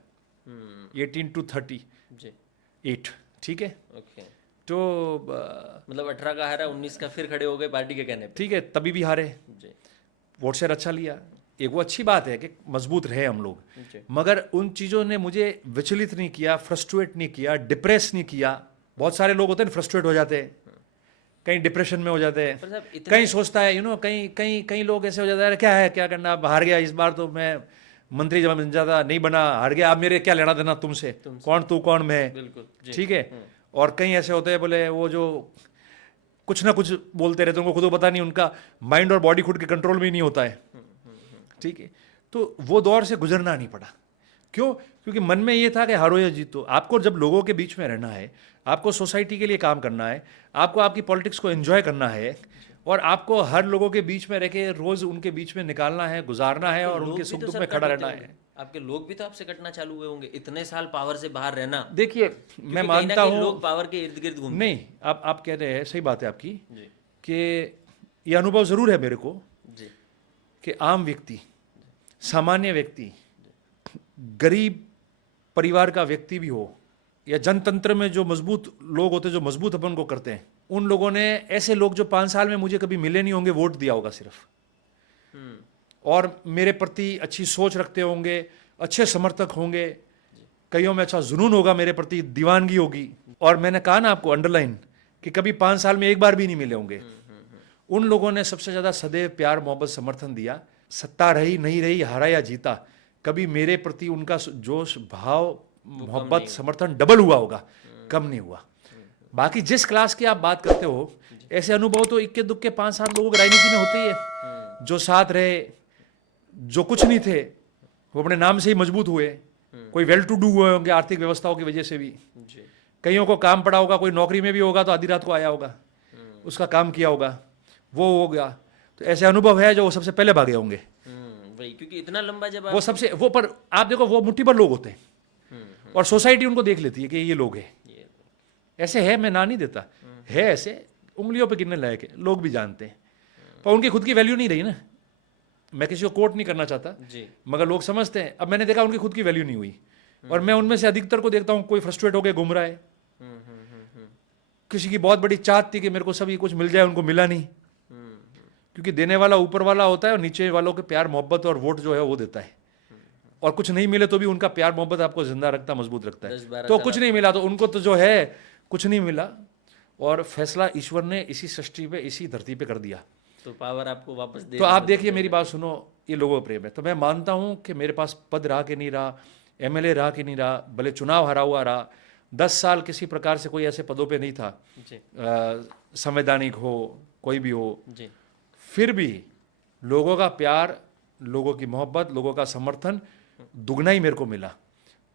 18 to 38, ठीक है। ओके, तो मतलब 18 का हारा, 19 का फिर खड़े हो गए पार्टी के कहने पे। ठीक है, तभी भी हारे, जी वोट शेयर अच्छा लिया। एक वो अच्छी बात है कि मजबूत रहे हम लोग, जी मगर उन चीज़ों ने मुझे विचलित नहीं किया, फ्रस्ट्रेट नहीं किया, डिप्रेस नहीं किया। बहुत सारे लोग होते हैं फ्रस्ट्रेट हो जाते हैं, कहीं डिप्रेशन में हो जाते हैं, पर साहब इतने कहीं सोचता है कहीं लोग ऐसे हो जाता है, क्या है क्या करना, अब हार गया इस बार तो मैं मंत्री जब बन जाता, नहीं बना, हार गया, अब मेरे क्या लेना देना तुमसे, कौन तू कौन मैं, बिल्कुल जी। ठीक है। और कहीं ऐसे होते हैं बोले वो जो कुछ ना कुछ बोलते रहते हैं, उनको खुद को पता नहीं, उनका माइंड और बॉडी खुद के कंट्रोल में ही नहीं होता है, ठीक है। तो वो दौर से गुजरना नहीं पड़ा। क्यों? क्योंकि मन में ये था कि हारो या जीतो, आपको जब लोगों के बीच में रहना है, आपको सोसाइटी के लिए काम करना है, आपको आपकी पॉलिटिक्स को एंजॉय करना है, और आपको हर लोगों के बीच में रह के रोज उनके बीच में निकालना है, गुजारना है, और उनके सुख दुख में खड़ा रहना है। आपके लोग भी तो आपसे कटना चालू हुए होंगे, इतने साल पावर से बाहर रहना। देखिए मैं मानता हूँ, लोग पावर के इर्द गिर्द घूमते नहीं आप कह रहे हैं, सही बात है आपकी, जी कि ये अनुभव जरूर है मेरे को जी कि आम व्यक्ति, सामान्य व्यक्ति, गरीब परिवार का व्यक्ति भी हो या जनतंत्र में जो मजबूत लोग होते हैं, जो मजबूत अपन को करते हैं, उन लोगों ने, ऐसे लोग जो 5 साल में मुझे कभी मिले नहीं होंगे, वोट दिया होगा सिर्फ, और मेरे प्रति अच्छी सोच रखते होंगे, अच्छे समर्थक होंगे, कईयों में अच्छा जुनून होगा मेरे प्रति, दीवानगी होगी। और मैंने कहा ना आपको, अंडरलाइन, कि कभी 5 साल में एक बार भी नहीं मिले होंगे। उन लोगों ने सबसे ज़्यादा सदैव प्यार मोहब्बत समर्थन दिया। सत्ता रही नहीं रही, हारा या जीता, कभी मेरे प्रति उनका जोश, भाव, मोहब्बत, समर्थन डबल हुआ होगा, कम नहीं हुआ। बाकी जिस क्लास की आप बात करते हो, ऐसे अनुभव तो इक्के दुक्के 5 साल लोगों की राजनीति में होते ही है। जो साथ रहे, जो कुछ नहीं थे, वो अपने नाम से ही मजबूत हुए। कोई वेल टू डू हुए होंगे आर्थिक व्यवस्थाओं की वजह से भी, कईयों को काम पड़ा होगा, कोई नौकरी में भी होगा तो आधी रात को आया होगा, उसका काम किया होगा, वो हो गया। तो ऐसे अनुभव है जो वो सबसे पहले भागे होंगे। वही, क्योंकि इतना लंबा जब वो सबसे, वो पर आप देखो, वो मुट्ठी भर लोग होते हैं और सोसाइटी उनको देख लेती है कि ये लोग हैं। ऐसे है, मैं ना नहीं देता, है ऐसे, उंगलियों पे गिनने लायक है, लोग भी जानते हैं, पर उनकी खुद की वैल्यू नहीं रही ना। मैं किसी को कोट नहीं करना चाहता, मगर लोग समझते हैं। अब मैंने देखा उनकी खुद की वैल्यू नहीं हुई, और मैं उनमें से अधिकतर को देखता हूँ, कोई फ्रस्ट्रेट होकर घूम रहा है, किसी की बहुत बड़ी चाहत थी कि मेरे को सभी कुछ मिल जाए, उनको मिला नहीं, क्योंकि देने वाला ऊपर वाला होता है और नीचे वालों के प्यार मोहब्बत और वोट जो है वो देता है। और कुछ नहीं मिले तो भी उनका प्यार मोहब्बत आपको जिंदा रखता, मजबूत रखता है। तो कुछ नहीं मिला तो उनको तो जो है कुछ नहीं मिला, और फैसला ईश्वर ने इसी सृष्टि पे, इसी धरती पे कर दिया। तो पावर आपको वापस दे। तो आप देखिए, मेरी बात सुनो, ये लोगों का प्रेम है। तो मैं मानता हूं कि मेरे पास पद रहा कि नहीं रहा, एमएलए रहा कि नहीं रहा, भले चुनाव हरा हुआ रहा, 10 साल किसी प्रकार से कोई ऐसे पदों पे नहीं था, संवैधानिक हो, कोई भी हो, फिर भी लोगों का प्यार, लोगों की मोहब्बत, लोगों का समर्थन दुगना ही मेरे को मिला।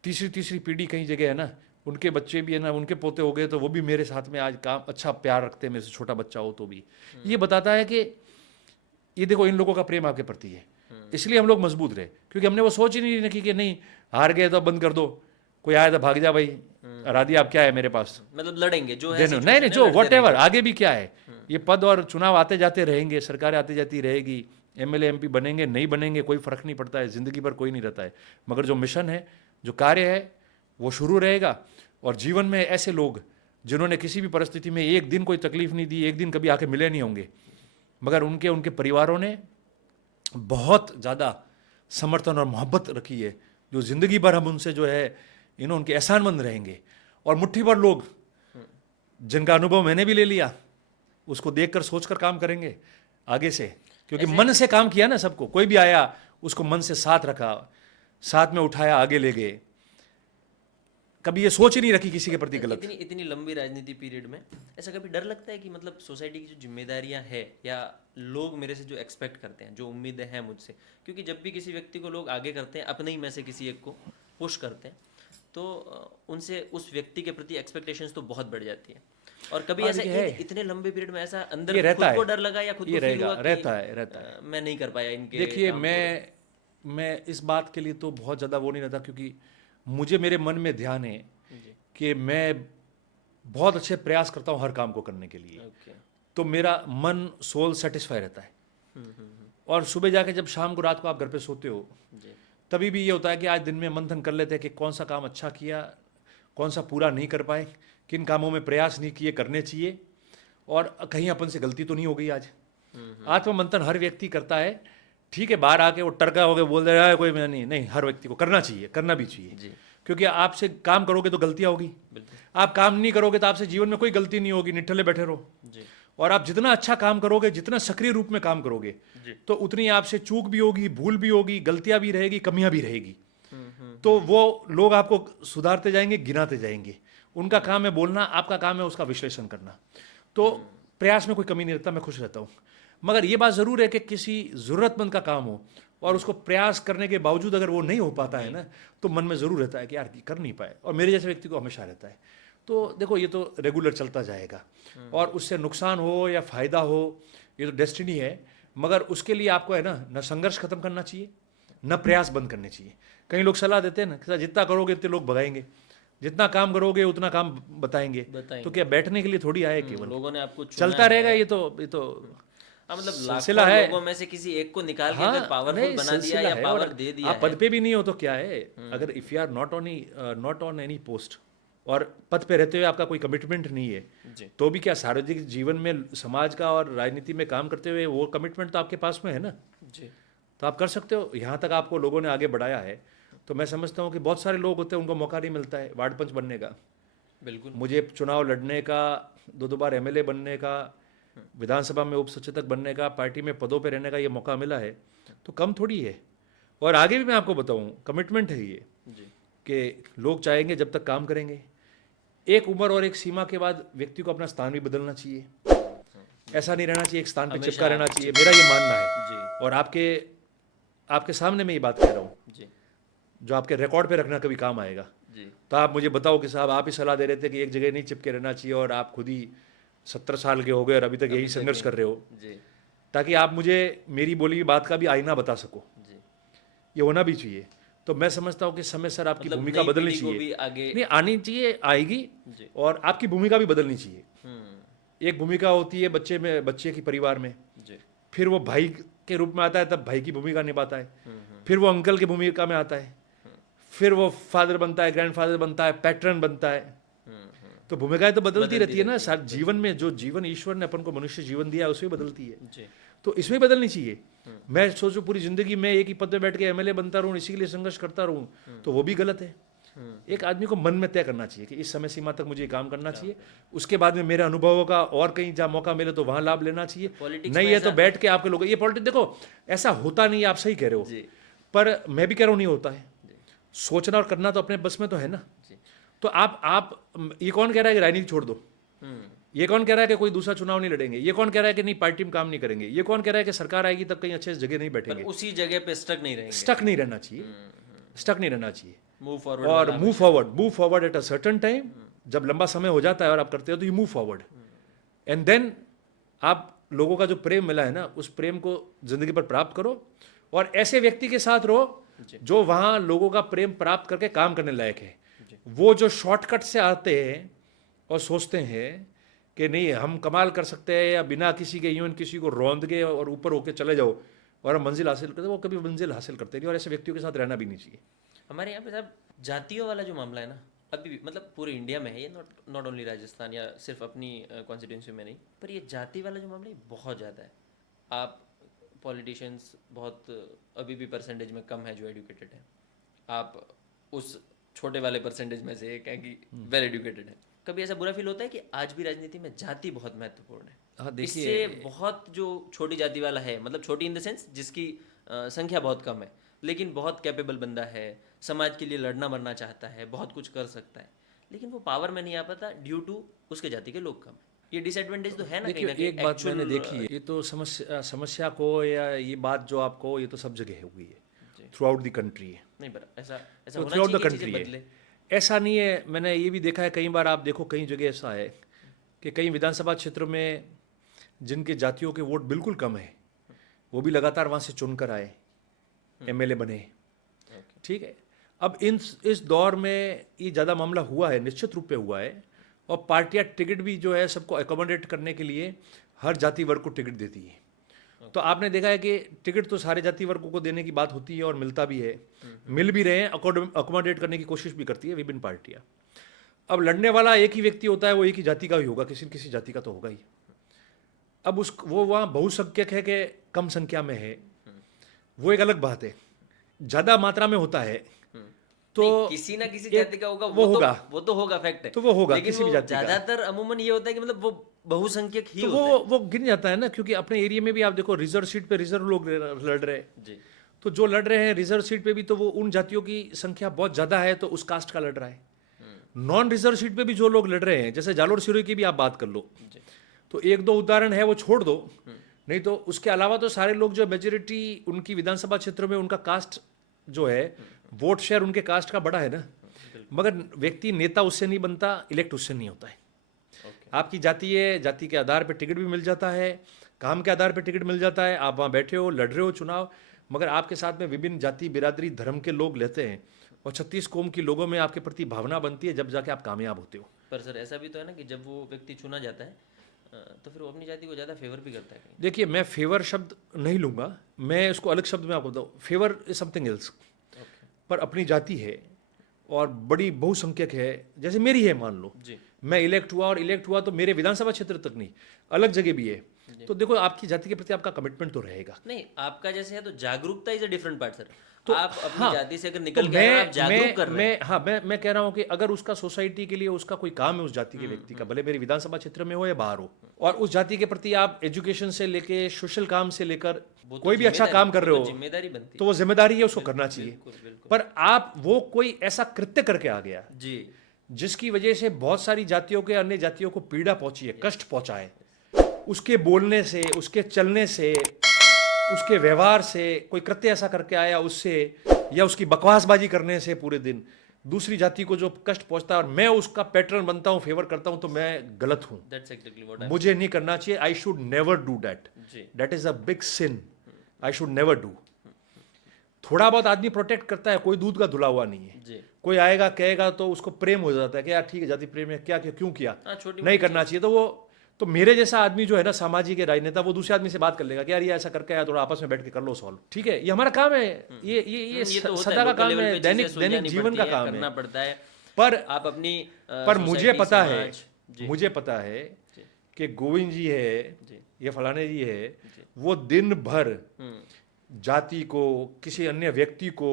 तीसरी पीढ़ी कई जगह है ना, उनके बच्चे भी है ना, उनके पोते हो गए, तो वो भी मेरे साथ में आज काम अच्छा प्यार रखते हैं, मेरे से छोटा बच्चा हो तो भी। ये बताता है कि ये देखो, इन लोगों का प्रेम आपके प्रति है, इसलिए हम लोग मजबूत रहे। क्योंकि हमने वो सोच ही नहीं रखी कि नहीं, हार गए तो बंद कर दो, कोई आया तो भाग जा भाई, राधी आप क्या है मेरे पास, मतलब लड़ेंगे जो है, नहीं, जो व्हाटएवर आगे भी क्या है, ये पद और चुनाव आते जाते रहेंगे, सरकारें आती जाती रहेगी, एमएलए एमपी बनेंगे नहीं बनेंगे कोई फर्क नहीं पड़ता है, जिंदगी भर कोई नहीं रहता है। मगर जो मिशन है, जो कार्य है, वो शुरू रहेगा। और जीवन में ऐसे लोग जिन्होंने किसी भी परिस्थिति में एक दिन कोई तकलीफ नहीं दी, एक दिन कभी आके मिले नहीं होंगे, मगर उनके परिवारों ने बहुत ज़्यादा समर्थन और मोहब्बत रखी है, जो ज़िंदगी भर हम उनसे जो है उनके एहसानमंद रहेंगे। और मुट्ठी भर लोग जिनका अनुभव मैंने भी ले लिया, उसको देखकर सोचकर काम करेंगे आगे से, क्योंकि मन से काम किया ना सबको, कोई भी आया उसको मन से साथ रखा, साथ में उठाया, आगे ले गए, कभी ये सोच ही नहीं रखी किसी के प्रति गलत। इतनी लंबी राजनीति पीरियड में ऐसा कभी डर लगता है कि मतलब सोसाइटी की जो जिम्मेदारियां है, या लोग मेरे से जो एक्सपेक्ट करते हैं, जो उम्मीदें हैं मुझसे, क्योंकि जब भी किसी व्यक्ति को लोग आगे करते हैं, अपने ही में से किसी एक को पुश करते हैं, तो उनसे उस व्यक्ति के प्रति एक्सपेक्टेशंस तो बहुत बढ़ जाती है। और कभी ऐसा इतने लंबे पीरियड में ऐसा अंदर खुद को डर लगा या खुद को फील हुआ रहता है मैं नहीं कर पाया इनके। देखिए, मैं इस बात के लिए तो बहुत ज़्यादा वो नहीं रहता, क्योंकि मुझे मेरे मन में ध्यान है कि मैं बहुत अच्छे प्रयास करता हूँ हर काम को करने के लिए। तो मेरा मन, सोल सेटिस्फाई रहता है। और सुबह जाके जब शाम को, रात को आप घर पे सोते हो, तभी भी ये होता है कि आज दिन में मंथन कर लेते हैं कि कौन सा काम अच्छा किया, कौन सा पूरा नहीं कर पाए, किन कामों में प्रयास नहीं किए, करने चाहिए, और कहीं अपन से गलती तो नहीं हो गई आज। आत्ममंथन हर व्यक्ति करता है। ठीक है, बाहर आके वो टरका हो गया बोल दे रहा है कोई, नहीं, हर व्यक्ति को करना चाहिए, करना भी चाहिए, क्योंकि आपसे काम करोगे तो गलतियां होगी, आप काम नहीं करोगे तो आपसे जीवन में कोई गलती नहीं होगी, निठल्ले बैठे रहो। और आप जितना अच्छा काम करोगे, जितना सक्रिय रूप में काम करोगे, तो उतनी आपसे चूक भी होगी, भूल भी होगी, गलतियां भी रहेगी, कमियां भी रहेगी। तो वो लोग आपको सुधारते जाएंगे, गिनाते जाएंगे। उनका काम है बोलना, आपका काम है उसका विश्लेषण करना। तो प्रयास में कोई कमी नहीं रहता, मैं खुश रहता हूँ। मगर ये बात ज़रूर है कि किसी ज़रूरतमंद का काम हो और उसको प्रयास करने के बावजूद अगर वो नहीं हो पाता है ना, तो मन में ज़रूर रहता है कि यार कर नहीं पाए, और मेरे जैसे व्यक्ति को हमेशा रहता है। तो देखो, ये तो रेगुलर चलता जाएगा, और उससे नुकसान हो या फ़ायदा हो, ये तो डेस्टिनी है। मगर उसके लिए आपको है ना, न संघर्ष खत्म करना चाहिए, न प्रयास बंद करने चाहिए। कई लोग सलाह देते हैं ना कि जितना करोगे इतने लोग भगाएंगे, जितना काम करोगे उतना काम बताएंगे। तो क्या बैठने के लिए थोड़ी आए केवल, लोगों ने आपको चलता रहेगा ये तो हाँ, मतलब सिलसिला लाखों है। लोगों में से किसी एक को निकाल के हाँ, अगर पावरफुल नहीं, बना दिया सिलसिला या है। पावर और दे दिया आप है। पद पे भी नहीं हो तो क्या है, अगर if you are not on any post और पद पे रहते हुए आपका कोई कमिटमेंट नहीं है, जी तो भी क्या सार्वजनिक जीवन में समाज का और राजनीति में काम करते हुए वो कमिटमेंट तो आपके पास में है ना, जी तो आप कर सकते हो। यहाँ तक आपको लोगों ने आगे बढ़ाया है, तो मैं समझता हूँ कि बहुत सारे लोग होते हैं उनको मौका नहीं मिलता है वार्ड पंच बनने का। बिल्कुल। मुझे चुनाव लड़ने का, 2 बार एमएलए बनने का, विधानसभा में उप सचेतक बनने का, पार्टी में पदों पे रहने का ये मौका मिला है, तो कम थोड़ी है। और आगे भी मैं आपको बताऊं, कमिटमेंट है ये जी कि लोग चाहेंगे जब तक काम करेंगे। एक उम्र और एक सीमा के बाद व्यक्ति को अपना स्थान भी बदलना चाहिए, ऐसा नहीं रहना चाहिए एक स्थान पे हमेशा चिपका रहना चाहिए, मेरा ये मानना है। जी और आपके सामने मैं ये बात कह रहा हूँ जी जो आपके रिकॉर्ड पे रखना कभी काम आएगा। जी तो आप मुझे बताओ कि साहब आप ही सलाह दे रहे थे कि एक जगह नहीं चिपके रहना चाहिए, और आप खुद ही 70 साल के हो गए और अभी तक यही संघर्ष कर रहे हो, जी ताकि आप मुझे मेरी बोली हुई बात का भी आईना बता सको। जी। ये होना भी चाहिए। तो मैं समझता हूँ कि समय सर आपकी मतलब भूमिका नई बदलनी पीढ़ी को चाहिए, भी आगे। नहीं आनी चाहिए, आएगी, जी और आपकी भूमिका भी बदलनी चाहिए। हम्म एक भूमिका होती है बच्चे की परिवार में, जी फिर वो भाई के रूप में आता है, तब भाई की भूमिका निभाता है, फिर वो अंकल की भूमिका में आता है, फिर वो फादर बनता है, ग्रैंडफादर बनता है, पैटर्न बनता है। तो भूमिकाएं तो बदलती रहती है ना जीवन में। जो जीवन ईश्वर ने अपन को मनुष्य जीवन दिया है उसमें बदलती है, जी तो इसमें बदलनी चाहिए। मैं सोचूं पूरी जिंदगी में एक ही पद पे बैठ के एमएलए बनता रहूं, इसी के लिए संघर्ष करता रहूं, तो वो भी गलत है। एक आदमी को मन में तय करना चाहिए कि इस समय सीमा तक मुझे काम करना चाहिए, उसके बाद में मेरे अनुभवों का और कहीं जहाँ मौका मिले तो वहां लाभ लेना चाहिए। Politics नहीं में है तो ऐसा- बैठ के आपके लोग, ये पॉलिटिक्स देखो ऐसा होता नहीं है, आप सही कह रहे हो, जी पर मैं भी कह रहा हूँ नहीं होता है। सोचना और करना तो अपने बस में तो है ना। जी तो आप ये कौन कह रहा है कि राजनीति छोड़ दो, ये कौन कह रहा है कि कोई दूसरा चुनाव नहीं लड़ेंगे, ये कौन कह रहा है कि नहीं पार्टी में काम नहीं करेंगे, ये कौन कह रहा है कि सरकार आएगी तब कहीं अच्छे जगह नहीं पर बैठेंगे। उसी जगह पे स्टक नहीं रहेंगे। स्टक नहीं रहना चाहिए, स्टक नहीं रहना चाहिए, मूव फॉरवर्ड और move forward at a certain time. जब लंबा समय हो जाता है और आप करते हो तो you move forward, and then आप लोगों का जो प्रेम मिला है ना, उस प्रेम को जिंदगी पर प्राप्त करो, और ऐसे व्यक्ति के साथ रहो जो वहां लोगों का प्रेम प्राप्त करके काम करने लायक है। वो जो शॉर्टकट से आते हैं और सोचते हैं कि नहीं हम कमाल कर सकते हैं, या बिना किसी के यूं किसी को रौंद के और ऊपर होके चले जाओ और हम मंजिल हासिल करते, वो कभी मंजिल हासिल करते नहीं, और ऐसे व्यक्तियों के साथ रहना भी नहीं चाहिए। हमारे यहाँ पे साहब जातियों वाला जो मामला है ना, अभी भी मतलब पूरे इंडिया में है ये, नॉट ओनली राजस्थान या सिर्फ अपनी कॉन्स्टिट्यूंसी में नहीं, पर ये जाति वाला जो मामला है बहुत ज़्यादा है। आप पॉलिटिशियंस बहुत अभी भी परसेंटेज में कम है जो एजुकेटेड है, आप उस छोटे वाले परसेंटेज में से एक है कि वेल एजुकेटेड है। कभी ऐसा बुरा फील होता है कि आज भी राजनीति में जाति बहुत महत्वपूर्ण है? हाँ, देखिए- इससे बहुत जो छोटी जाति वाला है, मतलब छोटी इन द सेंस जिसकी संख्या बहुत कम है, लेकिन बहुत कैपेबल बंदा है, समाज के लिए लड़ना मरना चाहता है, बहुत कुछ कर सकता है, लेकिन वो पावर में नहीं आ पाता ड्यू टू उसके जाति के लोग कम है। ये डिसएडवांटेज तो है ना कहीं देखिए ना कहीं। एक बात actual, मैंने देखी है, ये तो समस्या को, या ये बात जो आपको, ये तो सब जगह हुई है, थ्रू आउट द कंट्री है, नहीं पर ऐसा ऐसा तो होना थ्रू आउट द चाहिए कि कंट्री चीज़ें बदले। है। ऐसा नहीं है, मैंने ये भी देखा है कई बार, आप देखो कई जगह ऐसा है कि कई विधानसभा क्षेत्र में जिनके जातियों के वोट बिल्कुल कम है, वो भी लगातार वहाँ से चुनकर आए, एमएलए बने। ठीक है, अब इस दौर में ये ज़्यादा मामला हुआ है, निश्चित रूप पे हुआ है, और पार्टियां टिकट भी जो है सबको एकोमोडेट करने के लिए हर जाति वर्ग को टिकट देती है। तो आपने देखा है कि टिकट तो सारे जाति वर्गों को देने की बात होती है और मिलता भी है, मिल भी रहे हैं, अकोमोडेट करने की कोशिश भी करती है विभिन्न पार्टियां। अब लड़ने वाला एक ही व्यक्ति होता है, वो एक ही जाति का ही होगा, किसी न किसी जाति का तो होगा ही। अब वो वहाँ बहुसंख्यक है कि कम संख्या में है, वो एक अलग बात है। ज़्यादा मात्रा में होता है तो नहीं, किसी ना किसी जाति का होगा, वो होगा, वो तो होगा, फैक्ट है, तो वो होगा लेकिन किसी भी वो जाति का। ज्यादातर अमूमन ये होता है कि मतलब वो बहुसंख्यक ही तो होता है। वो गिन जाता है ना, क्योंकि अपने एरिया में भी आप देखो रिजर्व सीट पे रिजर्व लोग लड़ रहे हैं, जी तो जो लड़ रहे हैं रिजर्व सीट पे भी, तो वो उन जातियों की संख्या बहुत ज्यादा है, तो उस कास्ट का लड़ रहा है। नॉन रिजर्व सीट पे भी जो लोग लड़ रहे हैं, जैसे जालोर सिरोही की भी आप बात कर लो, तो एक दो उदाहरण है वो छोड़ दो, नहीं तो उसके अलावा तो सारे लोग जो मेजोरिटी उनकी विधानसभा क्षेत्र में, उनका कास्ट जो है, वोट शेयर उनके कास्ट का बड़ा है ना, मगर व्यक्ति नेता उससे नहीं बनता, इलेक्ट उससे नहीं होता है। आपकी जाति है, जाति के आधार पर टिकट भी मिल जाता है, काम के आधार पर टिकट मिल जाता है, आप वहाँ बैठे हो, लड़ रहे हो चुनाव, मगर आपके साथ में विभिन्न जाति बिरादरी धर्म के लोग लेते हैं, और 36 कौम के लोगों में आपके प्रति भावना बनती है, जब जाके आप कामयाब होते हो। पर सर ऐसा भी तो है ना कि जब वो व्यक्ति चुना जाता है, तो फिर वो अपनी जाति को ज़्यादा फेवर भी करता है कहीं। देखिए, मैं फेवर शब्द नहीं लूँगा, मैं इसको अलग शब्द में आपको बताऊँ। Favour is something else. पर अपनी जाति है और बड़ी बहुसंख्यक है, जैसे मेरी है मान लो, जी मैं इलेक्ट हुआ और इलेक्ट हुआ तो मेरे विधानसभा क्षेत्र तक नहीं, अलग जगह भी है। तो देखो, आपकी जाति के प्रति आपका कमिटमेंट तो रहेगा। नहीं, आपका जैसे है तो जागरूकता is a different part sir. तो आप अपनी हाँ, जाति से अगर तो निकल के आए और आप जागरूक कर रहे हैं। मैं कह रहा हूँ कि अगर उसका सोसाइटी के लिए उसका कोई काम है उस जाति के व्यक्ति का, भले मेरी विधानसभा क्षेत्र में हो या बाहर हो, और उस जाति के प्रति आप एजुकेशन से लेके सोशल काम से लेकर वो तो कोई भी अच्छा काम कर रहे हो, जिम्मेदारी बनती तो वो जिम्मेदारी है, उसको करना चाहिए। बिल्कुल बिल्कुल पर आप वो कोई ऐसा कृत्य करके आ गया है। जी जिसकी वजह से बहुत सारी जातियों के अन्य जातियों को पीड़ा पहुंची है, कष्ट पहुंचा है, उसके बोलने से, उसके चलने से, उसके व्यवहार से, कोई कृत्य ऐसा करके आया उससे, या उसकी बकवासबाजी करने से पूरे दिन दूसरी जाति को जो कष्ट पहुंचता है और मैं उसका पैटर्न बनता हूं, फेवर करता हूं, तो मैं गलत हूं। दैट्स एक्जेक्टली व्हाट मुझे नहीं करना चाहिए। I should never do that. जी that is a big sin. I should never do. थोड़ा बहुत आदमी प्रोटेक्ट करता है, कोई दूध का धुला हुआ नहीं है। जी कोई आएगा कहेगा तो उसको प्रेम हो जाता है कि यार ठीक है, जाति प्रेम है, क्या क्यों किया, हाँ, छोटी नहीं करना चाहिए। तो मेरे जैसा आदमी जो है ना, सामाजिक राजनेता, वो दूसरे आदमी से बात कर लेगा कि यार ये ऐसा करके आया, थोड़ा आपस में बैठ के कर लो सॉल्व, ठीक है, ये हमारा काम है, ये तो होता सदा का लोकल काम लेवल है, पे दैनिक चीजें दैनिक सुलझानी जीवन का पड़ती है, काम करना है। पड़ता है। पर आप अपनी पर मुझे सोसाइटी, पता है, समाज, जी मुझे पता है जी कि गोविंद जी है, जी ये फलाने जी है, वो दिन भर जाति को, किसी अन्य व्यक्ति को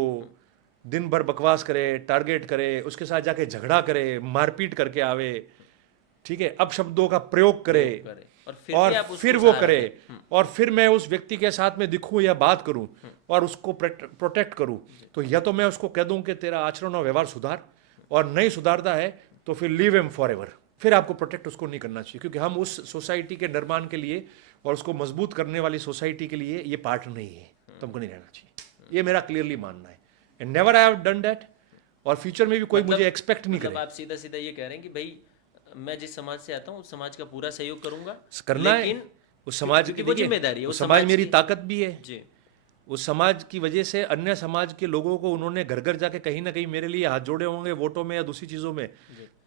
दिन भर बकवास करे, टारगेट करे, उसके साथ जाके झगड़ा करे, मारपीट करके आवे, ठीक है, अपशब्दों का प्रयोग करे, करे और और भी आप उसको फिर वो सहारा करे, दें। और फिर मैं उस व्यक्ति के साथ में दिखूं या बात करूं और उसको प्रोटेक्ट करूं, तो या तो मैं उसको कह दूं कि तेरा आचरण और व्यवहार सुधार, और नहीं सुधारता है तो फिर लीव हिम फॉर एवर। फिर आपको प्रोटेक्ट उसको नहीं करना चाहिए, क्योंकि हम उस सोसाइटी के निर्माण के लिए और उसको मजबूत करने वाली सोसाइटी के लिए ये पार्ट नहीं है, तो हमको नहीं रहना चाहिए। ये मेरा क्लियरली मानना है, and never I have done that, और फ्यूचर में भी कोई मुझे एक्सपेक्ट नहीं मतलब करे। आप सीधा सीधा ये कह रहे हैं कि भाई मैं जिस समाज से आता हूँ उस समाज का पूरा सहयोग करूंगा, करना है लेकिन उस समाज क्योंकि की, वो देखिए, जिम्मेदारी है, उस उस समाज समाज मेरी की- ताकत भी है। जी उस समाज की वजह से अन्य समाज के लोगों को उन्होंने घर घर जाके कहीं ना कहीं मेरे लिए हाथ जोड़े होंगे, वोटों में या दूसरी चीजों में,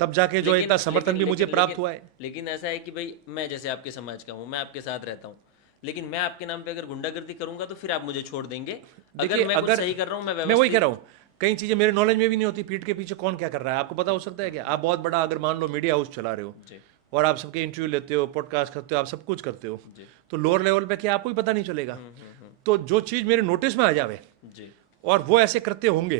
तब जाके जो लेकिन- इतना समर्थन लेकिन- भी मुझे लेकिन- प्राप्त लेकिन- हुआ है। लेकिन ऐसा है कि भाई मैं जैसे आपके समाज का हूँ, मैं आपके साथ रहता हूँ, लेकिन मैं आपके नाम पे अगर गुंडागर्दी करूंगा तो फिर आप मुझे छोड़ देंगे। अगर देखिए, मैं कुछ सही कर रहा हूँ, मैं वही कह रहा हूँ, कई चीजें मेरे नॉलेज में भी नहीं होती, पीठ के पीछे कौन क्या कर रहा है आपको पता हो सकता है क्या? आप बहुत बड़ा अगर मान लो मीडिया हाउस चला रहे हो जी और आप सबके इंटरव्यू लेते हो, पॉडकास्ट करते हो, आप सब कुछ करते हो, जी तो लोअर लेवल पे क्या आपको ही पता नहीं चलेगा। तो जो चीज मेरे नोटिस में आ जावे जी और वो ऐसे करते होंगे,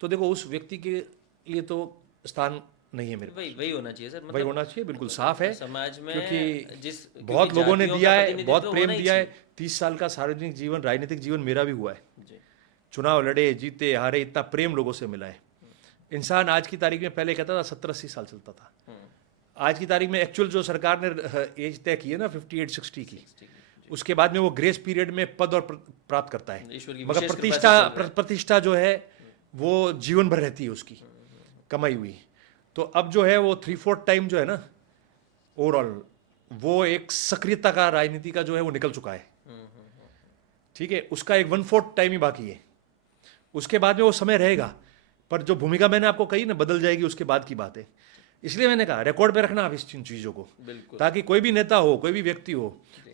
तो देखो उस व्यक्ति के लिए तो स्थान नहीं है मेरे पास। वही वही होना चाहिए सर। वही होना चाहिए, बिल्कुल साफ है, समाज में क्योंकि क्योंकि बहुत लोगों ने जातियों दिया का है, प्रतिनिधित्व बहुत प्रेम होना ही दिया है। चाहिए। 30 साल का सार्वजनिक जीवन, राजनीतिक जीवन मेरा भी हुआ है, जी चुनाव लड़े, जीते, हारे, इतना प्रेम लोगों से मिला है। इंसान आज की तारीख में, पहले कहता था 70-80 साल चलता था, आज की तारीख में एक्चुअल जो सरकार ने एज तय की है ना 58-60 की, उसके बाद में वो ग्रेस पीरियड में पद और प्राप्त करता है, ईश्वर की मगर विशेष कृपा से चल रहा है। प्रतिष्ठा जो है वो जीवन भर रहती है उसकी कमाई हुई। तो अब जो है वो 3/4 टाइम जो है ना ओवरऑल, वो एक सक्रियता का, राजनीति का जो है वो निकल चुका है, ठीक है, उसका एक 1/4 टाइम ही बाकी है। उसके बाद में वो समय रहेगा, पर जो भूमिका मैंने आपको कही ना बदल जाएगी, उसके बाद की बात है। इसलिए मैंने कहा रिकॉर्ड पे रखना आप इस चीजों को, बिल्कुल। ताकि कोई भी नेता हो, कोई भी व्यक्ति हो,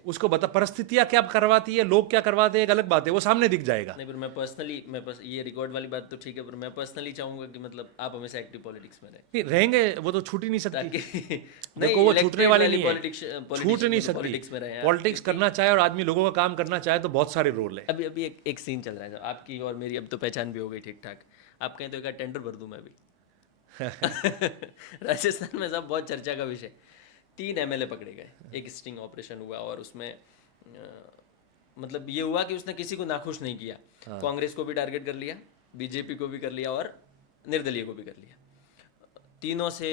उसको बता परिस्थितियां क्या करवाती है, लोग क्या करवाते हैं, एक अलग बात है, वो सामने दिख जाएगा। नहीं, पर मैं पर्सनली ये रिकॉर्ड वाली बात तो ठीक है, पर मैं पर्सनली चाहूंगा कि मतलब आप हमेशा एक्टिव पॉलिटिक्स में रहे, नहीं, रहेंगे, वो तो छूट ही नहीं सकती। ताकि देखो वो छूटने वाली नहीं है, पॉलिटिक्स छूट नहीं पॉलिटिक्स में रहे सकती। आप। पॉलिटिक्स करना चाहे और आदमी लोगों का काम करना चाहे तो बहुत सारे रोल है। अभी अभी एक सीन चल रहा है आपकी और मेरी, अब तो पहचान भी हो गई ठीक ठाक। आप कहें तो एक टेंडर भर दूं मैं अभी। राजस्थान में सब बहुत चर्चा का विषय, 3 MLA पकड़े गए, एक स्टिंग ऑपरेशन हुआ और उसमें मतलब ये हुआ कि उसने किसी को नाखुश नहीं किया। कांग्रेस को भी टारगेट कर लिया, बीजेपी को भी कर लिया और निर्दलीय को भी कर लिया। तीनों से